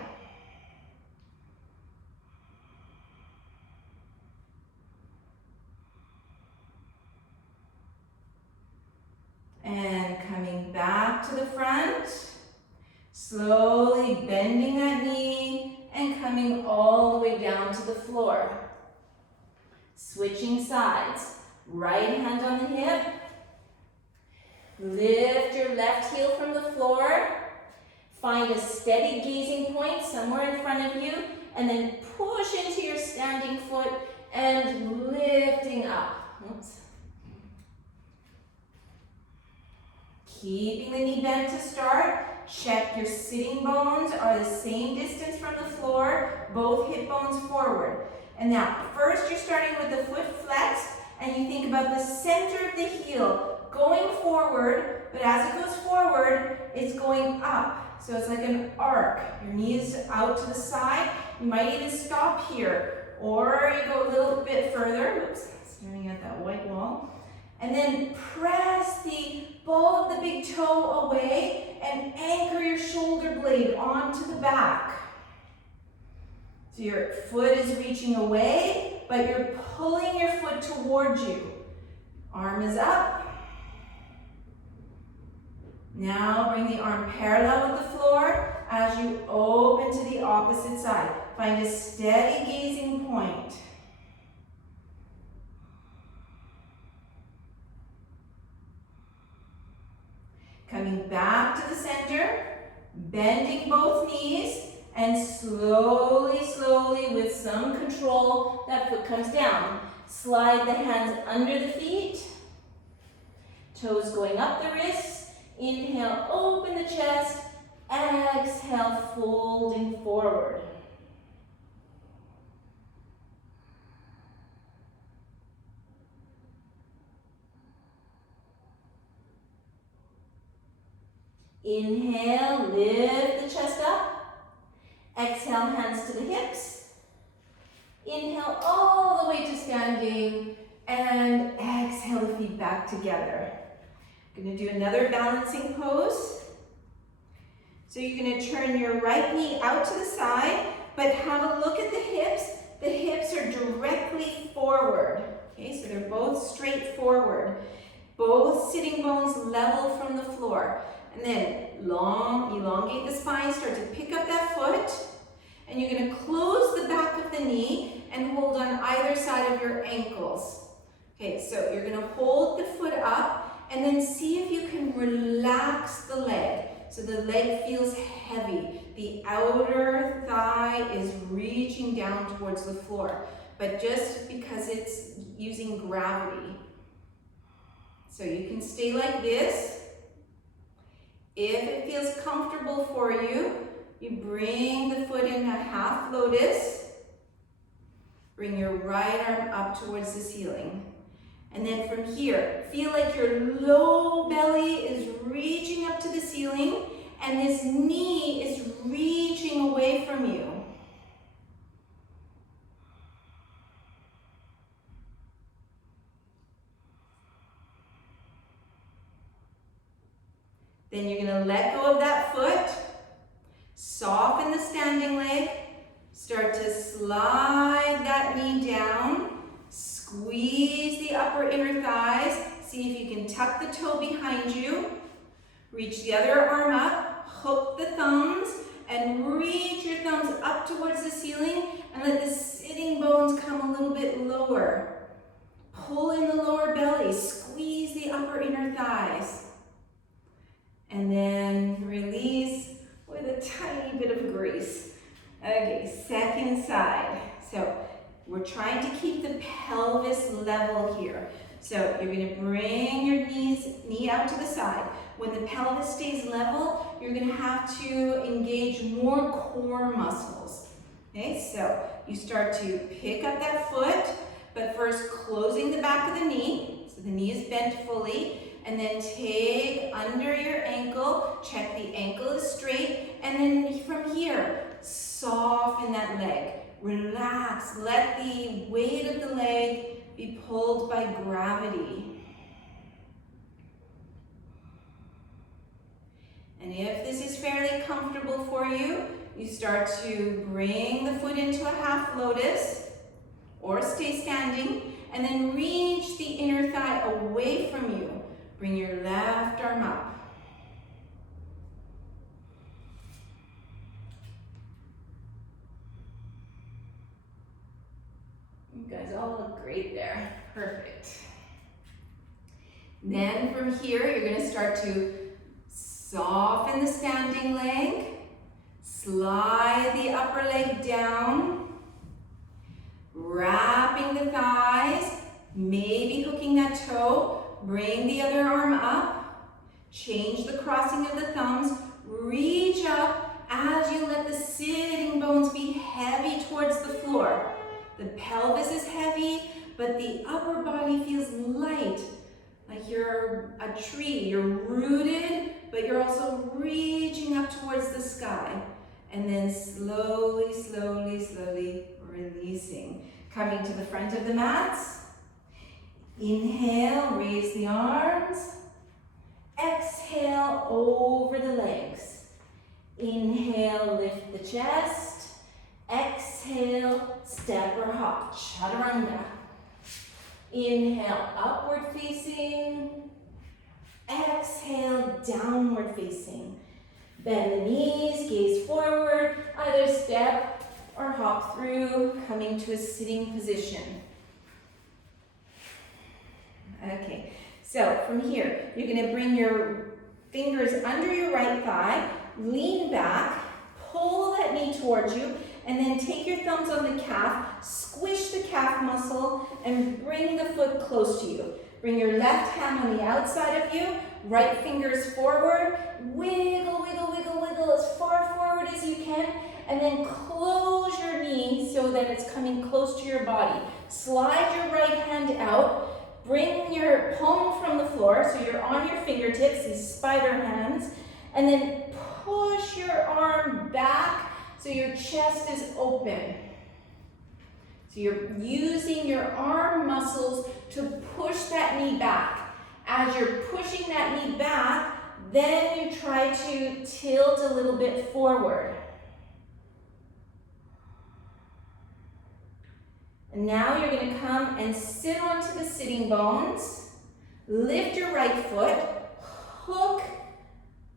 And coming back to the front, slowly bending that knee and coming all the way down to the floor. Switching sides, right hand on the hip. Lift your left heel from the floor. Find a steady gazing point somewhere in front of you, and then push into your standing foot and lifting up. Oops. Keeping the knee bent to start. Check your sitting bones are the same distance from the floor, both hip bones forward. And now, first you're starting with the foot flexed, and you think about the center of the heel going forward, but as it goes forward, it's going up. So it's like an arc. Your knee is out to the side. You might even stop here, or you go a little bit further. Oops, staring at that white wall. And then press the ball of the big toe away and anchor your shoulder blade onto the back. So your foot is reaching away, but you're pulling your foot towards you. Arm is up. Now bring the arm parallel with the floor as you open to the opposite side. Find a steady gazing point. Coming back to the center, bending both knees, and slowly, slowly, with some control, that foot comes down. Slide the hands under the feet, toes going up the wrists. Inhale, open the chest. Exhale, folding forward. Inhale, lift the chest up. Exhale, hands to the hips. Inhale all the way to standing. And exhale the feet back together. Going to do another balancing pose. So you're going to turn your right knee out to the side, but have a look at the hips. The hips are directly forward. Okay, so they're both straight forward. Both sitting bones level from the floor. And then elongate the spine, start to pick up that foot. And you're going to close the back of the knee and hold on either side of your ankles. Okay, so you're going to hold the foot up and then see if you can relax the leg. So the leg feels heavy. The outer thigh is reaching down towards the floor, but just because it's using gravity. So you can stay like this. If it feels comfortable for you, you bring the foot in a half lotus. Bring your right arm up towards the ceiling. And then from here, feel like your low belly is reaching up to the ceiling and this knee is reaching away from you. Then you're going to let go of that foot, soften the standing leg, start to slide that knee down, squeeze the upper inner thighs, see if you can tuck the toe behind you, reach the other arm up, hook the thumbs, and reach your thumbs up towards the ceiling and let the sitting bones come a little bit lower. Pull in the lower belly, squeeze the upper inner thighs. And then release with a tiny bit of grace. Okay, second side. So we're trying to keep the pelvis level here. So you're going to bring your knee out to the side. When the pelvis stays level, you're going to have to engage more core muscles. Okay, so you start to pick up that foot, but first closing the back of the knee. So the knee is bent fully. And then take under your ankle, check the ankle is straight, and then from here, soften that leg. Relax, let the weight of the leg be pulled by gravity. And if this is fairly comfortable for you, you start to bring the foot into a half lotus, or stay standing, and then reach the inner thigh away from you. Bring your left arm up. You guys all look great there. Perfect. Then from here, you're going to start to soften the standing leg. Slide the upper leg down. Wrapping the thighs. Maybe hooking that toe. Bring the other arm up, change the crossing of the thumbs, reach up as you let the sitting bones be heavy towards the floor. The pelvis is heavy, but the upper body feels light, like you're a tree. You're rooted, but you're also reaching up towards the sky. And then slowly, slowly, slowly releasing. Coming to the front of the mats. Inhale, raise the arms. Exhale, over the legs. Inhale, lift the chest. Exhale, step or hop, chaturanga. Inhale, upward facing. Exhale, downward facing. Bend the knees, gaze forward, either step or hop through, coming to a sitting position. Okay, so from here, you're going to bring your fingers under your right thigh, lean back, pull that knee towards you, and then take your thumbs on the calf, squish the calf muscle, and bring the foot close to you. Bring your left hand on the outside of you, right fingers forward, wiggle, wiggle, wiggle, wiggle as far forward as you can, and then close your knee so that it's coming close to your body. Slide your right hand out. Bring your palm from the floor, so you're on your fingertips, these spider hands, and then push your arm back so your chest is open. So you're using your arm muscles to push that knee back. As you're pushing that knee back, then you try to tilt a little bit forward. And now you're going to come and sit onto the sitting bones. Lift your right foot. Hook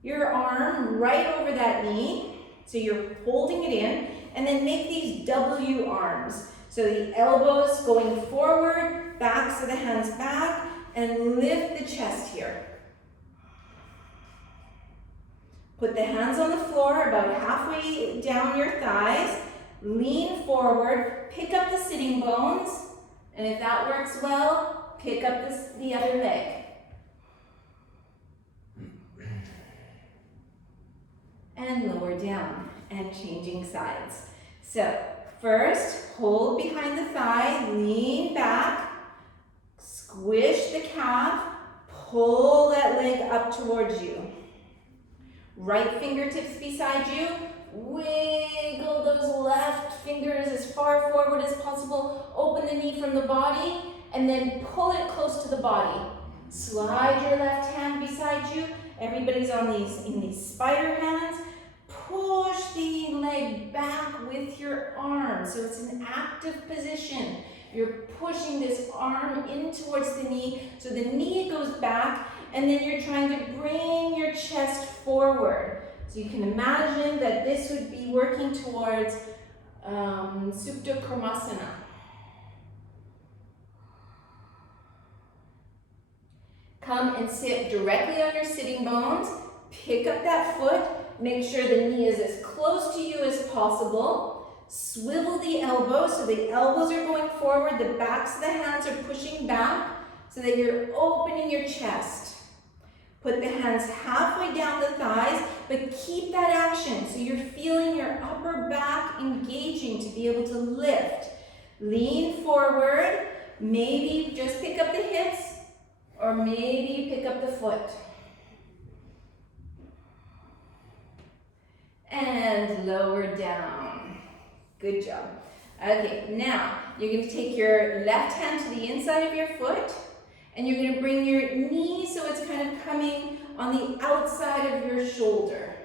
your arm right over that knee. So you're holding it in. And then make these W arms. So the elbows going forward, backs of the hands back. and lift the chest here. Put the hands on the floor about halfway down your thighs. Lean forward, pick up the sitting bones, and if that works well, pick up the other leg. And lower down, and changing sides. So, first, hold behind the thigh, lean back, squish the calf, pull that leg up towards you. Right fingertips beside you, wiggle those left fingers as far forward as possible, open the knee from the body, and then pull it close to the body. Slide your left hand beside you, everybody's in these spider hands. Push the leg back with your arm, so it's an active position. You're pushing this arm in towards the knee, so the knee goes back, and then you're trying to bring your chest forward. So you can imagine that this would be working towards Supta Karmasana. Come and sit directly on your sitting bones. Pick up that foot. Make sure the knee is as close to you as possible. Swivel the elbows, so the elbows are going forward, the backs of the hands are pushing back, so that you're opening your chest. Put the hands halfway down the thighs, but keep that action, so you're feeling your upper back engaging to be able to lift. Lean forward, maybe just pick up the hips, or maybe pick up the foot. And lower down. Good job. Okay, now you're going to take your left hand to the inside of your foot, and you're going to bring your knee so it's kind of coming on the outside of your shoulder.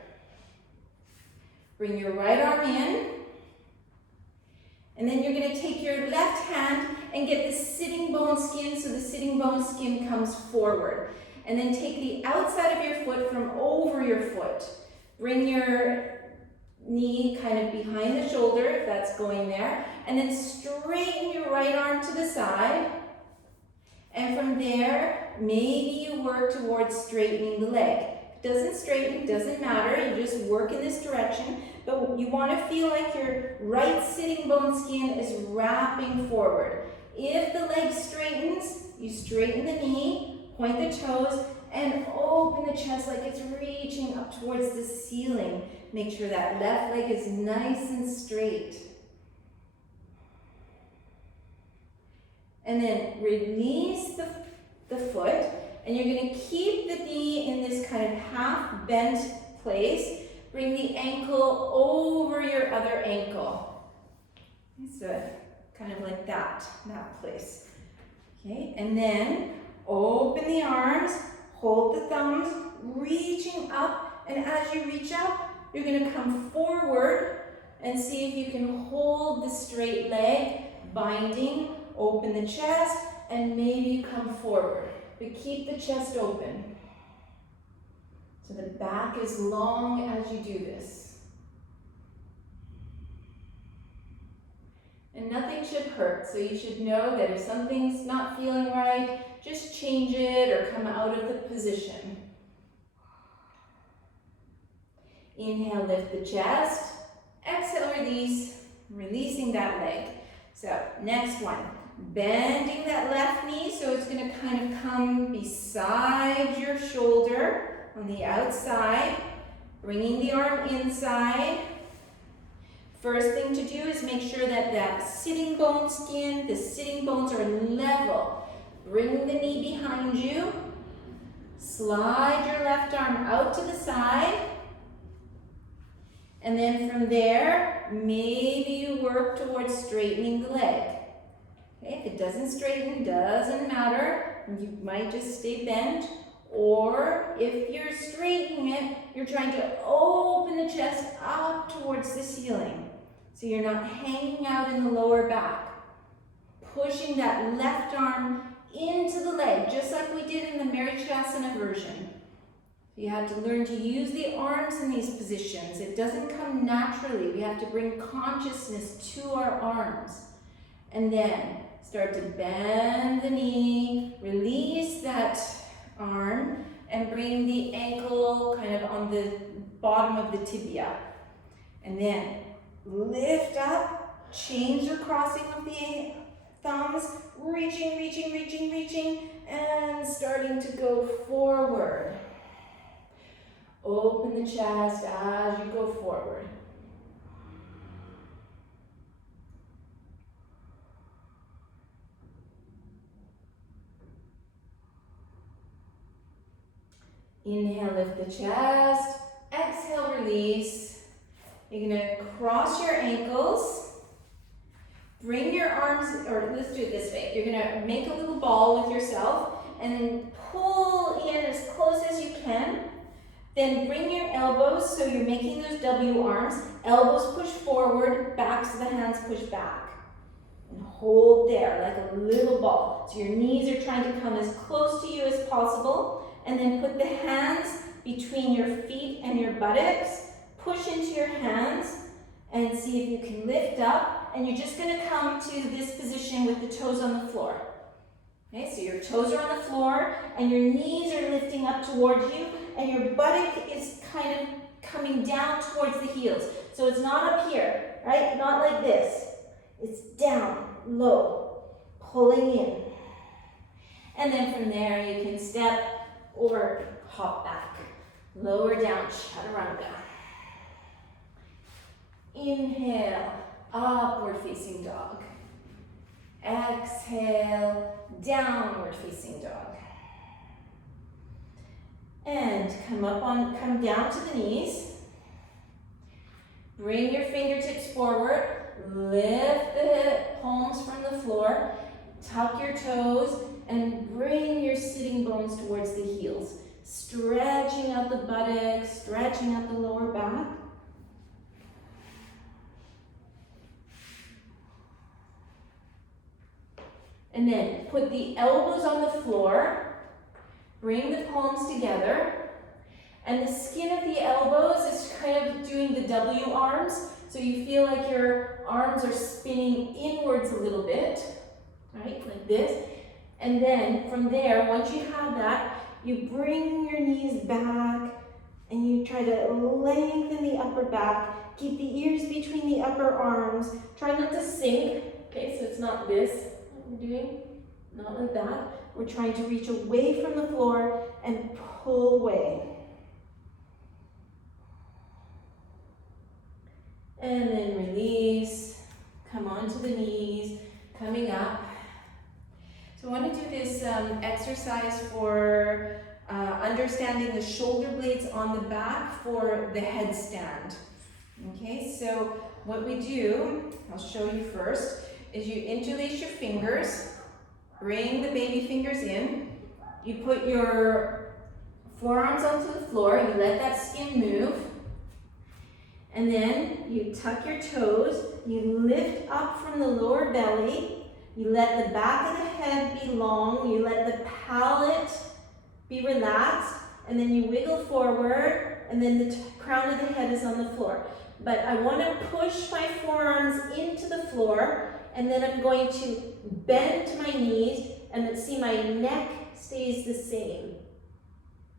Bring your right arm in, and then you're going to take your left hand and get the sitting bone skin so the sitting bone skin comes forward. And then take the outside of your foot from over your foot. Bring your knee kind of behind the shoulder, if that's going there, and then straighten your right arm to the side. And from there, maybe you work towards straightening the leg. If it doesn't straighten, it doesn't matter, you just work in this direction, but you want to feel like your right sitting bone skin is wrapping forward. If the leg straightens, you straighten the knee, point the toes, and open the chest like it's reaching up towards the ceiling. Make sure that left leg is nice and straight. And then release the foot, and you're going to keep the knee in this kind of half bent place. Bring the ankle over your other ankle. So kind of like that place. Okay, and then open the arms, hold the thumbs, reaching up, and as you reach up, you're going to come forward and see if you can hold the straight leg, binding, open the chest, and maybe you come forward, but keep the chest open. So the back is long as you do this. And nothing should hurt, so you should know that if something's not feeling right, just change it or come out of the position. Inhale, lift the chest. Exhale, release, releasing that leg. So next one, bending that left knee so it's going to kind of come beside your shoulder on the outside, bringing the arm inside. First thing to do is make sure that that sitting bone skin, the sitting bones are level. Bring the knee behind you. Slide your left arm out to the side. And then from there, maybe you work towards straightening the leg. Okay, if it doesn't straighten, doesn't matter. You might just stay bent. Or if you're straightening it, you're trying to open the chest up towards the ceiling. So you're not hanging out in the lower back. Pushing that left arm into the leg, just like we did in the Marichyasana version. You have to learn to use the arms in these positions. It doesn't come naturally. We have to bring consciousness to our arms. And then Start to bend the knee, release that arm, and bring the ankle kind of on the bottom of the tibia. And then lift up, change the crossing of the thumbs, reaching, reaching, reaching, reaching, and starting to go forward. Open the chest as you go forward. Inhale, lift the chest. Exhale, release. You're gonna cross your ankles. Bring your arms, or let's do it this way. You're gonna make a little ball with yourself and then pull in as close as you can. Then bring your elbows, so you're making those W arms. Elbows push forward, backs of the hands push back. And hold there like a little ball. So your knees are trying to come as close to you as possible. And then put the hands between your feet and your buttocks. Push into your hands and see if you can lift up. And you're just gonna come to this position with the toes on the floor. Okay, so your toes are on the floor and your knees are lifting up towards you and your buttock is kind of coming down towards the heels. So it's not up here, right? Not like this. It's down, low, pulling in. And then from there you can step or hop back. Lower down, chaturanga. Inhale, upward facing dog. Exhale, downward facing dog. And come down to the knees. Bring your fingertips forward. Lift the palms from the floor. Tuck your toes and bring your sitting bones towards the heels. Stretching out the buttocks, stretching out the lower back. And then put the elbows on the floor. Bring the palms together. And the skin of the elbows is kind of doing the W arms. So you feel like your arms are spinning inwards a little bit, right? Like this. And then from there, once you have that, you bring your knees back and you try to lengthen the upper back. Keep the ears between the upper arms. Try not to sink, okay? So it's not this what we're doing, not like that. We're trying to reach away from the floor and pull away. And then release, come onto the knees, coming up. So I want to do this exercise for understanding the shoulder blades on the back for the headstand. Okay, so what we do, I'll show you first, is you interlace your fingers, bring the baby fingers in, you put your forearms onto the floor, you let that skin move, and then you tuck your toes, you lift up from the lower belly, you let the back of the head be long, you let the palate be relaxed, and then you wiggle forward, and then the crown of the head is on the floor. But I want to push my forearms into the floor, and then I'm going to bend to my knees, and then see my neck stays the same.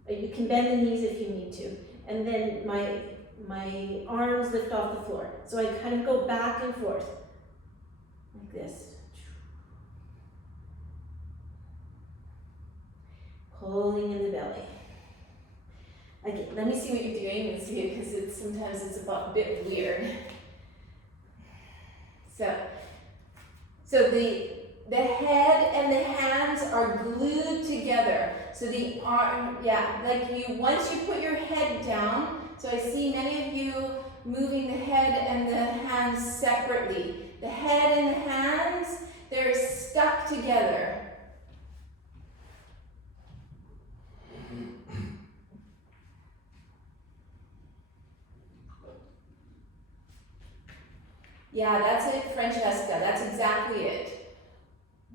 You can bend the knees if you need to. And then my arms lift off the floor. So I kind of go back and forth, like this. Pulling in the belly. Okay, let me see what you're doing and see it, because sometimes it's a bit weird. So the head and the hands are glued together. So the arm, once you put your head down, so I see many of you moving the head and the hands separately. The head and the hands, they're stuck together. Yeah, that's it, Francesca. That's exactly it.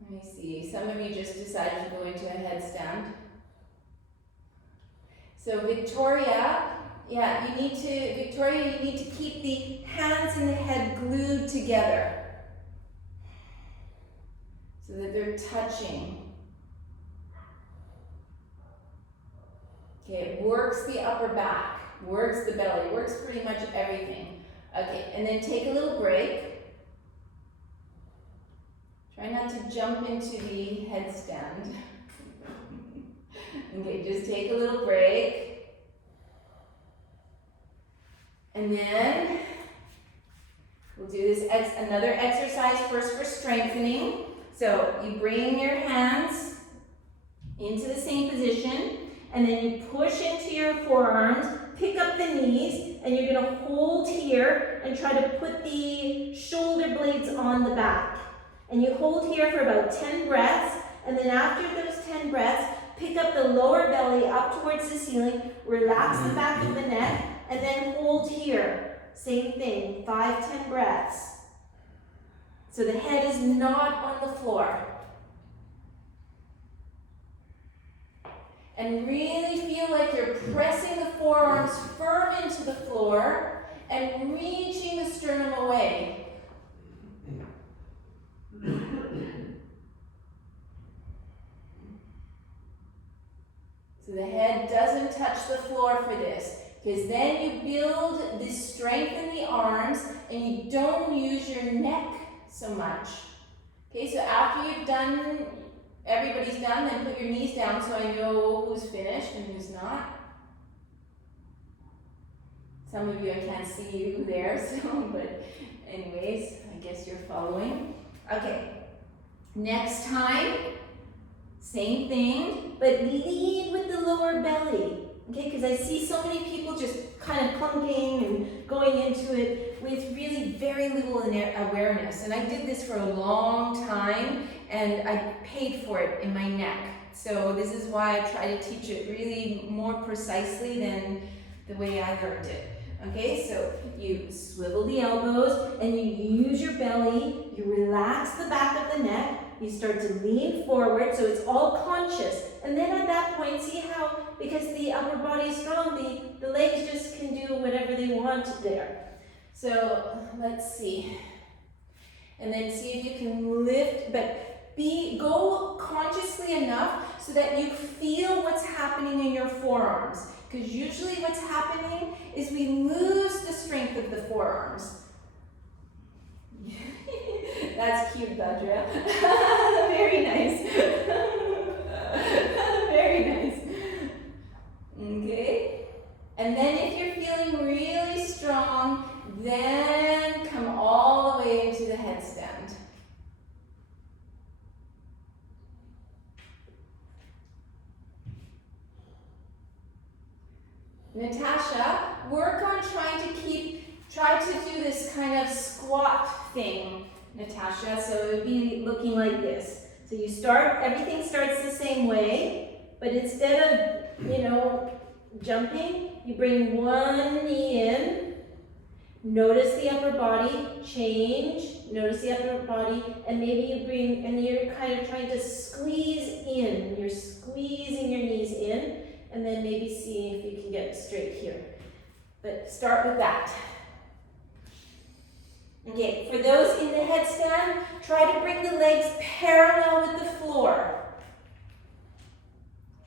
Let me see. Some of you just decided to go into a headstand. So Victoria, you need to keep the hands and the head glued together. so that they're touching. Okay, it works the upper back, works the belly, works pretty much everything. Okay, and then take a little break. Try not to jump into the headstand. Okay, just take a little break. And then we'll do this another exercise first for strengthening. So you bring your hands into the same position, and then you push into your forearms, pick up the knees, and you're going to hold here and try to put the shoulder blades on the back. And you hold here for about 10 breaths, and then after those 10 breaths, pick up the lower belly up towards the ceiling, relax the back of the neck, and then hold here. Same thing, 5-10 breaths. So the head is not on the floor. And really feel like you're pressing the forearms firm into the floor and reaching the sternum away. So the head doesn't touch the floor for this, because then you build this strength in the arms and you don't use your neck so much. Okay, so after you've done, everybody's done, then put your knees down so I know who's finished and who's not. Some of you, I can't see you there, so, but anyways, I guess you're following. Okay, next time, same thing, but lead with the lower belly. Okay, because I see so many people just kind of clunking and going into it with really very little awareness. And I did this for a long time, and I paid for it in my neck. So this is why I try to teach it really more precisely than the way I learned it. Okay, so you swivel the elbows and you use your belly, you relax the back of the neck, you start to lean forward so it's all conscious. And then at that point, see how, because the upper body is strong, the legs just can do whatever they want there. So let's see. And then see if you can lift, but go consciously enough so that you feel what's happening in your forearms. Because usually what's happening is we lose the strength of the forearms. That's cute, Badra. Very nice. Very nice. Okay. And then if you're feeling really strong, then come all the way into the headstand. Natasha, work on try to do this kind of squat thing, Natasha. So it would be looking like this. So you start, everything starts the same way, but instead of, jumping, you bring one knee in, notice the upper body, change, notice the upper body, and maybe you bring, and you're kind of trying to squeeze in. You're squeezing your knees in, and then maybe see if you can get straight here. But start with that. Okay, for those in the headstand, try to bring the legs parallel with the floor.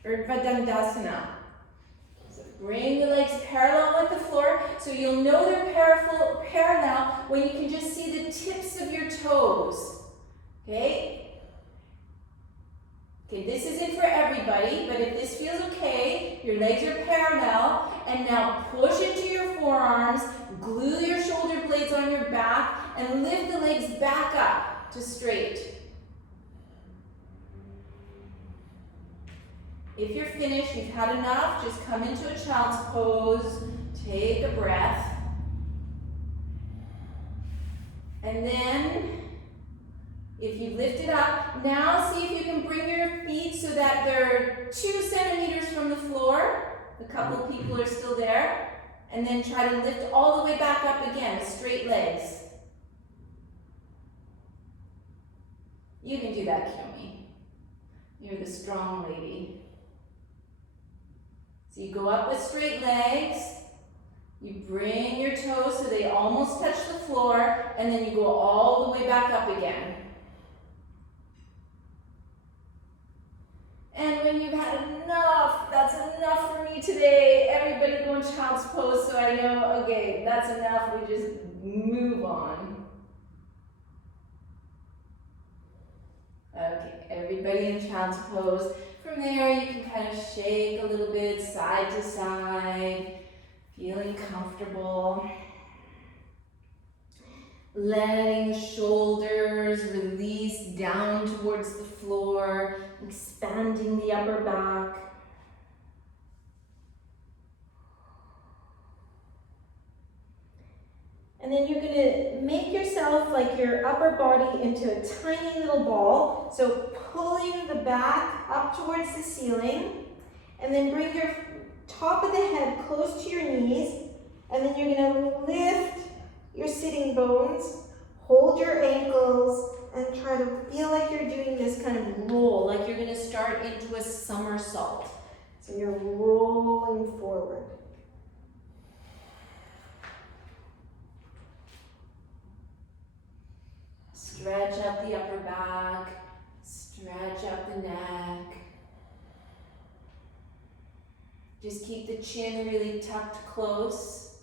Urdhva Dandasana. So bring the legs parallel with the floor, so you'll know they're parallel when you can just see the tips of your toes. Okay? Okay, this isn't for everybody, but if this feels okay, your legs are parallel, and now push into your forearms, glue your shoulder blades on your back, and lift the legs back up to straight. If you're finished, you've had enough, just come into a child's pose, take a breath, and then if you lift it up, now see if you can bring your feet so that they're 2 centimeters from the floor. A couple of people are still there. And then try to lift all the way back up again, straight legs. You can do that, Kyomi. You're the strong lady. So you go up with straight legs. You bring your toes so they almost touch the floor, and then you go all the way back up again. And when you've had enough, that's enough for me today. Everybody go in child's pose so I know, okay, that's enough. We just move on. Okay, everybody in child's pose. From there, you can kind of shake a little bit side to side, feeling comfortable. Letting the shoulders release down towards the floor, expanding the upper back. And then you're going to make yourself like your upper body into a tiny little ball. So pulling the back up towards the ceiling, and then bring your top of the head close to your knees, and then you're going to lift your sitting bones, hold your ankles, and try to feel like you're doing this kind of roll, like you're going to start into a somersault. So you're rolling forward. Stretch out the upper back, stretch out the neck. Just keep the chin really tucked close.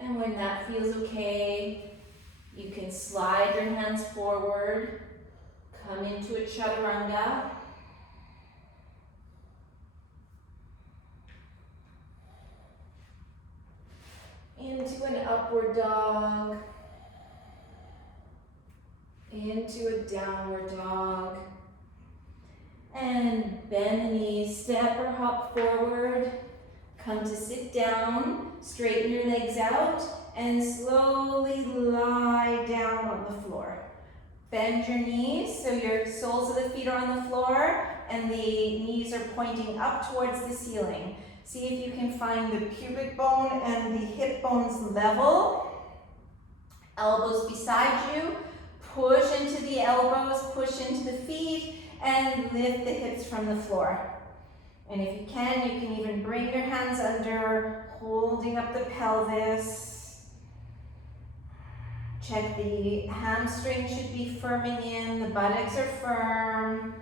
And when that feels okay, you can slide your hands forward, come into a chaturanga. Into an upward dog, into a downward dog, and bend the knees, step or hop forward, come to sit down, straighten your legs out, and slowly lie down on the floor. Bend your knees so your soles of the feet are on the floor and the knees are pointing up towards the ceiling. See if you can find the pubic bone and the hip bones level. Elbows beside you. Push into the elbows, push into the feet, and lift the hips from the floor. And if you can even bring your hands under, holding up the pelvis. Check the hamstrings should be firming in, the buttocks are firm.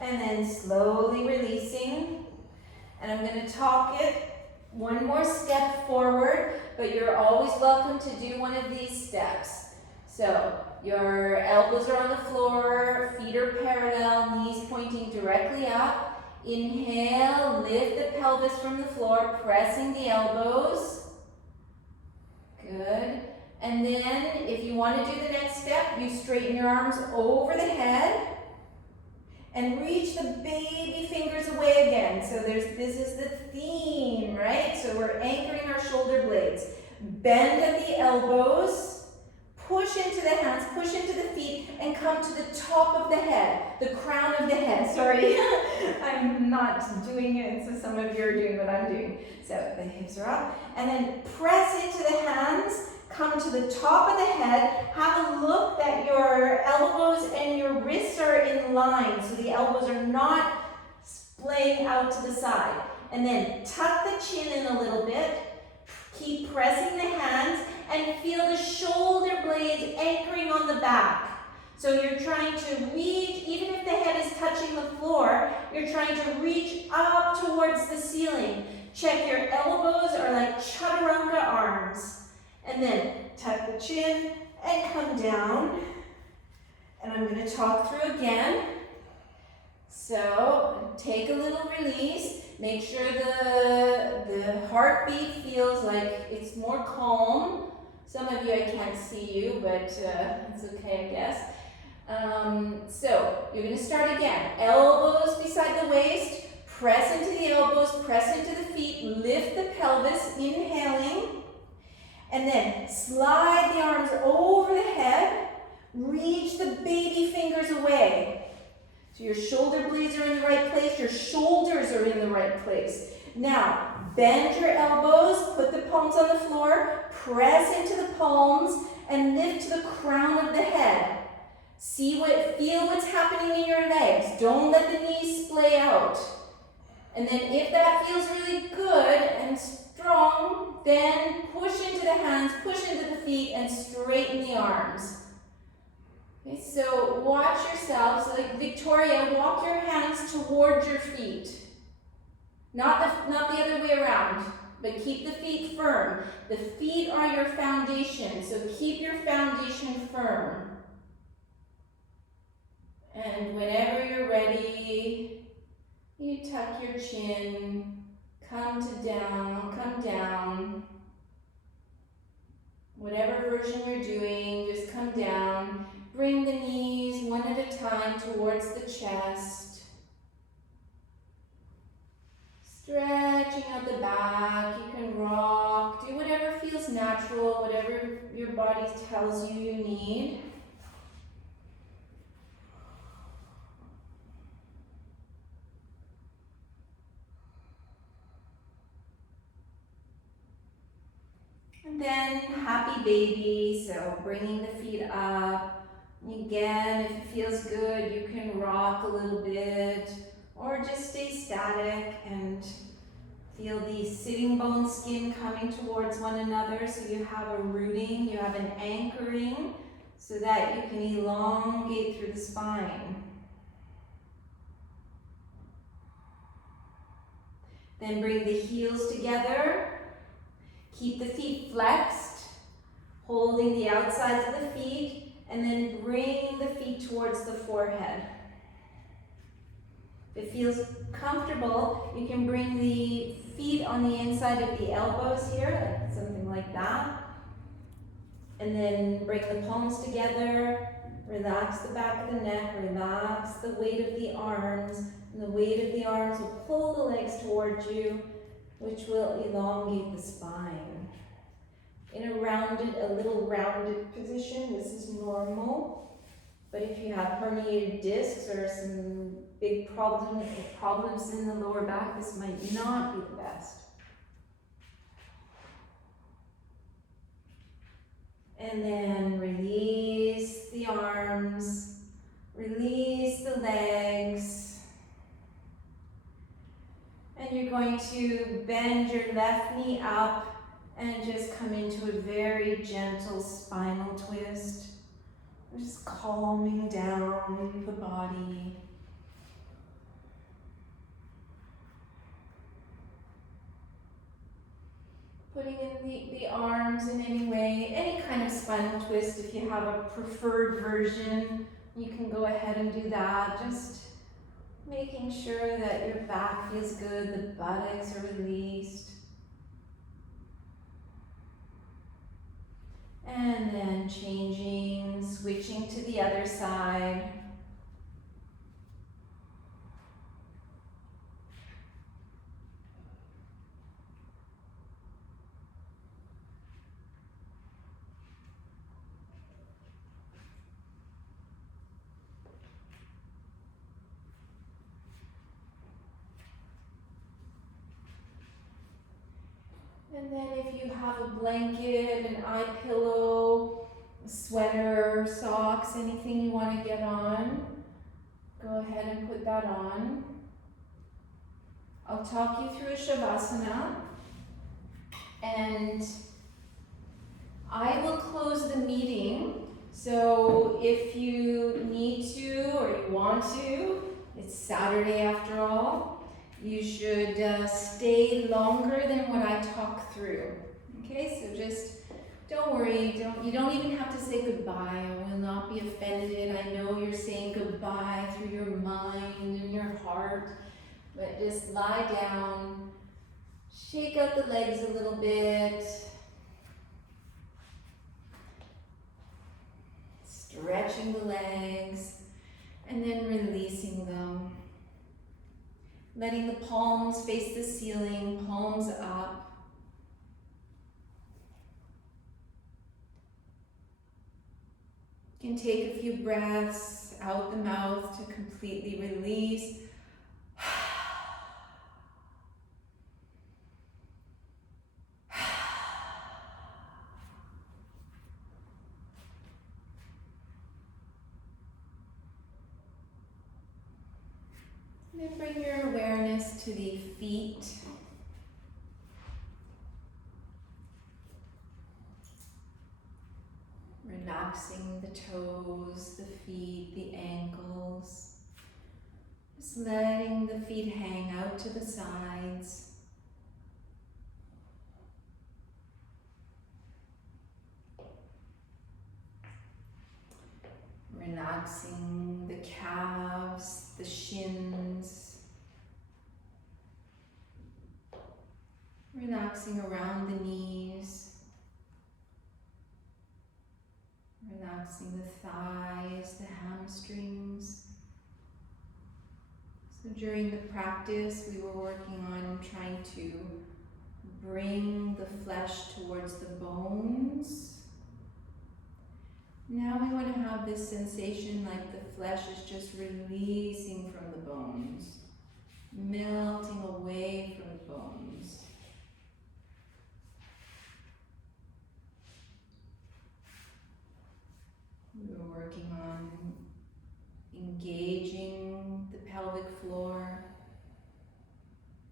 And then slowly releasing. And I'm going to talk it one more step forward, but you're always welcome to do one of these steps. So your elbows are on the floor, feet are parallel, knees pointing directly up. Inhale, lift the pelvis from the floor, pressing the elbows. Good. And then if you want to do the next step, you straighten your arms over the head and reach the baby fingers away again. So this is the theme, right? So we're anchoring our shoulder blades. Bend at the elbows, push into the hands, push into the feet, and come to the top of the head, the crown of the head. Sorry, I'm not doing it, so some of you are doing what I'm doing. So the hips are up, and then press into the hands, come to the top of the head, have a look that your elbows and your wrists are in line, so the elbows are not splaying out to the side. And then tuck the chin in a little bit, keep pressing the hands, and feel the shoulder blades anchoring on the back. So you're trying to reach, even if the head is touching the floor, you're trying to reach up towards the ceiling. Check your elbows are like chaturanga arms. And then tuck the chin and come down. And I'm going to talk through again. So take a little release. Make sure the heartbeat feels like it's more calm. Some of you, I can't see you, but it's okay, I guess. So you're going to start again. Elbows beside the waist. Press into the elbows, press into the feet. Lift the pelvis, inhaling. And then slide the arms over the head, reach the baby fingers away. So your shoulder blades are in the right place, your shoulders are in the right place. Now, bend your elbows, put the palms on the floor, press into the palms, and lift to the crown of the head. Feel what's happening in your legs. Don't let the knees splay out. And then if that feels really good and strong, then push into the hands, push into the feet, and straighten the arms. Okay, so watch yourself. So like Victoria, walk your hands towards your feet. Not the other way around, but keep the feet firm. The feet are your foundation, so keep your foundation firm. And whenever you're ready, you tuck your chin, come down. Whatever version you're doing, just come down. Bring the knees one at a time towards the chest. Stretching out the back, you can rock, do whatever feels natural, whatever your body tells you you need. And then happy baby, so bringing the feet up. Again, if it feels good, you can rock a little bit or just stay static and feel the sitting bone skin coming towards one another, so you have a rooting, you have an anchoring, so that you can elongate through the spine. Then bring the heels together. Keep the feet flexed, holding the outsides of the feet, and then bring the feet towards the forehead. If it feels comfortable, you can bring the feet on the inside of the elbows here, like something like that. And then bring the palms together, relax the back of the neck, relax the weight of the arms, and the weight of the arms will pull the legs towards you, which will elongate the spine. In a little rounded position, this is normal. But if you have herniated discs or some big problems in the lower back, this might not be the best. And then release the arms, release the legs. And you're going to bend your left knee up and just come into a very gentle spinal twist. Just calming down the body. Putting in the arms in any way, any kind of spinal twist. If you have a preferred version, you can go ahead and do that. Just making sure that your back feels good, the buttocks are released. And then changing, switching to the other side. And then if you have a blanket, an eye pillow, a sweater, socks, anything you want to get on, go ahead and put that on. I'll talk you through a Shavasana, and I will close the meeting. So if you need to or you want to, it's Saturday after all, you should stay longer than what I talk through. Okay, so just don't worry, you don't even have to say goodbye. I will not be offended. I know you're saying goodbye through your mind and your heart, but just lie down, shake out the legs a little bit, stretching the legs, and then releasing them. Letting the palms face the ceiling, palms up. You can take a few breaths out the mouth to completely release. And then bring your awareness to the feet. Relaxing the toes, the feet, the ankles. Just letting the feet hang out to the sides. Relaxing the calves, the shins. Relaxing around the knees. Relaxing the thighs, the hamstrings. So during the practice, we were working on trying to bring the flesh towards the bones. Now we want to have this sensation like the flesh is just releasing from the bones, melting away from the bones. We were working on engaging the pelvic floor.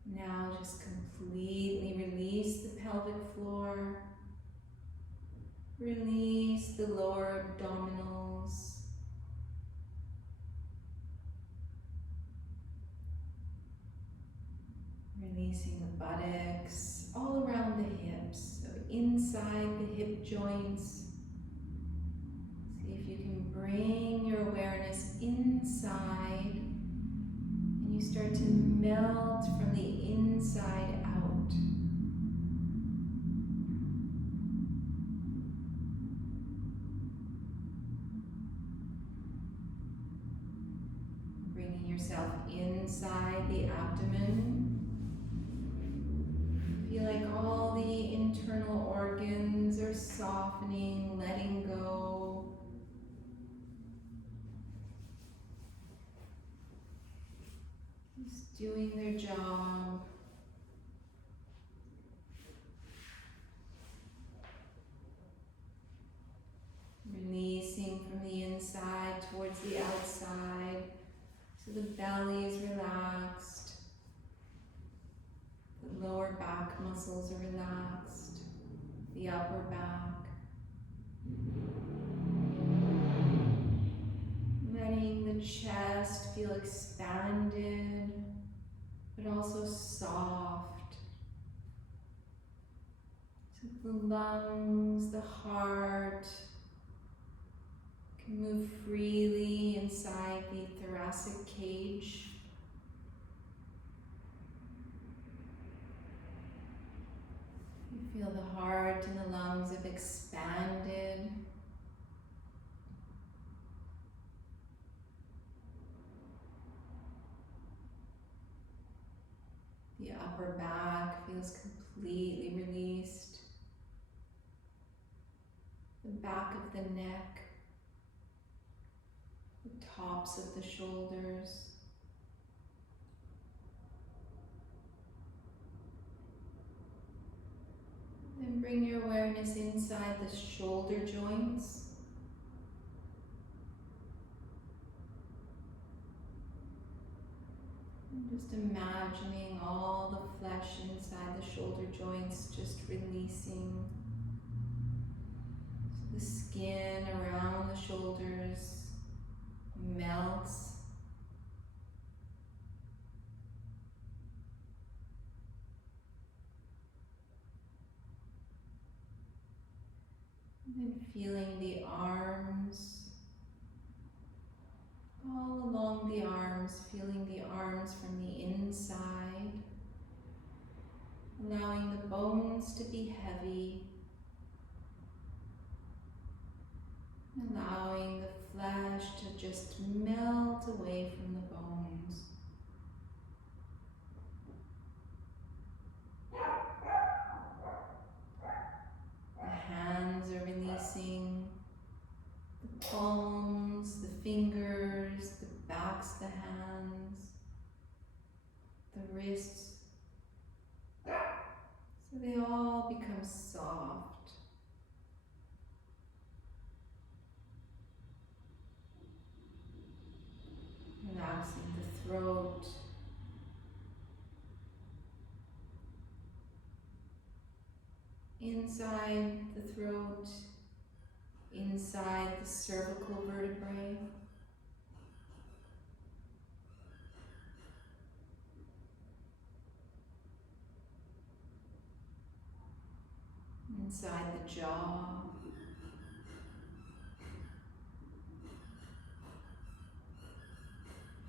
Now just completely release the pelvic floor. Release the lower abdominals. Releasing the buttocks all around the hips, so inside the hip joints. See if you can bring your awareness inside and you start to melt from the inside out. Yourself inside the abdomen. Feel like all the internal organs are softening, letting go. Just doing their job. Releasing from the inside towards the outside. So the belly is relaxed, the lower back muscles are relaxed, the upper back. Letting the chest feel expanded, but also soft. So the lungs, the heart, can move freely inside the thoracic cage. You feel the heart and the lungs have expanded. The upper back feels completely released. The back of the neck. The tops of the shoulders. Then bring your awareness inside the shoulder joints. And just imagining all the flesh inside the shoulder joints just releasing. So the skin around the shoulders melts. And then feeling the arms, all along the arms, feeling the arms from the inside, allowing the bones to be heavy, allowing the flesh to just melt away from the bones. The hands are releasing, the palms, the fingers, the backs of the hands, the wrists. So they all become soft. Relaxing the throat, inside the throat, inside the cervical vertebrae. Inside the jaw.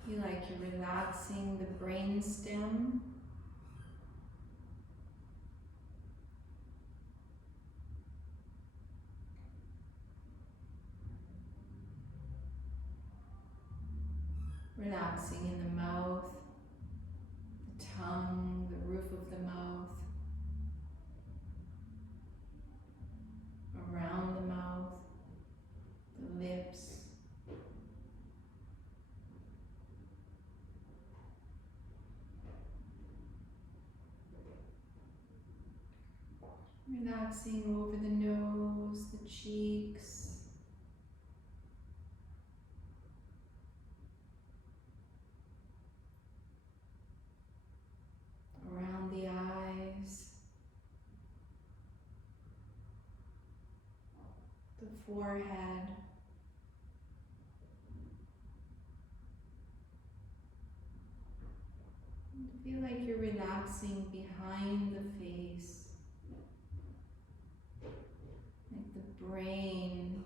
Feel like you're relaxing the brain stem. Relaxing in the mouth, the tongue, the roof of the mouth, around the mouth, the lips. Relaxing over the nose, the cheeks. Around the eyes, the forehead, and feel like you're relaxing behind the face, like the brain,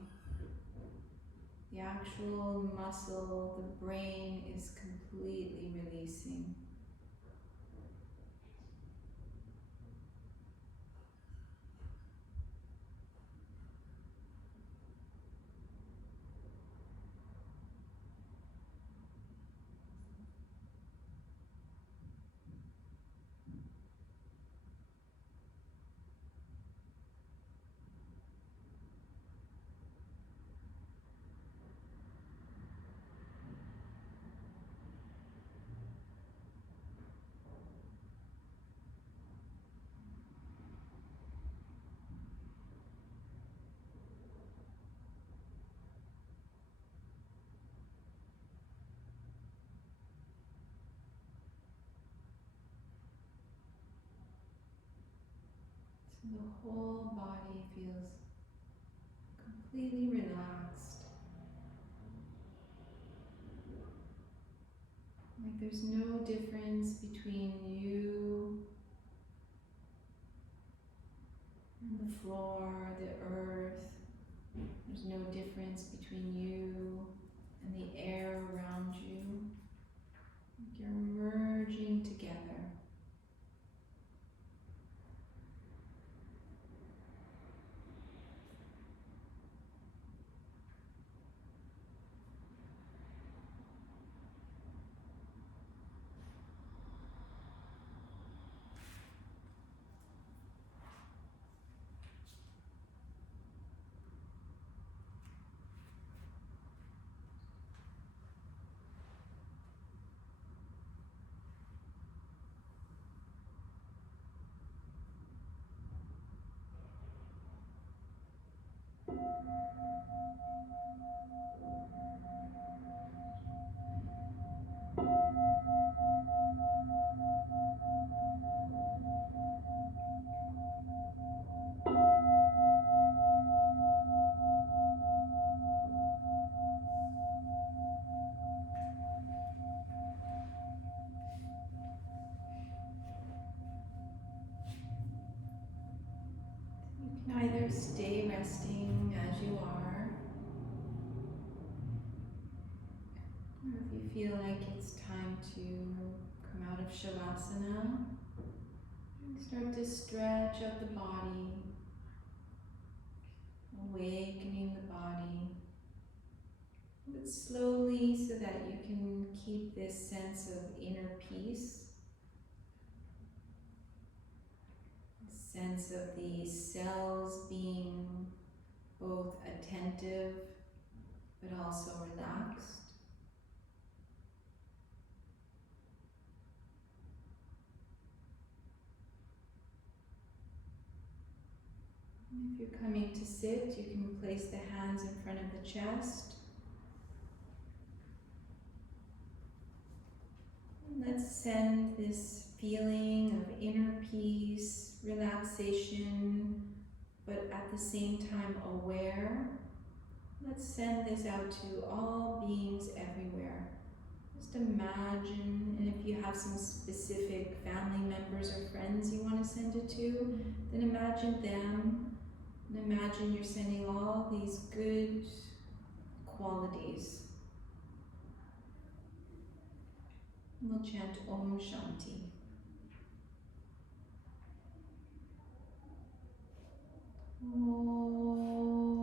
the actual muscle, the brain is completely releasing. So the whole body feels completely relaxed. Like there's no difference between you and the floor, the earth. There's no difference between you and the air around you. Like you're merging together. You can either stay resting as you are, or if you feel like it's time to come out of Shavasana, start to stretch out the body, awakening the body, but slowly so that you can keep this sense of inner peace. Sense of the cells being both attentive but also relaxed. And if you're coming to sit, you can place the hands in front of the chest. And let's send this feeling of inner peace, relaxation but at the same time aware. Let's send this out to all beings everywhere. Just imagine, and if you have some specific family members or friends you want to send it to, then imagine them, and imagine you're sending all these good qualities. We'll chant Om Shanti. Om.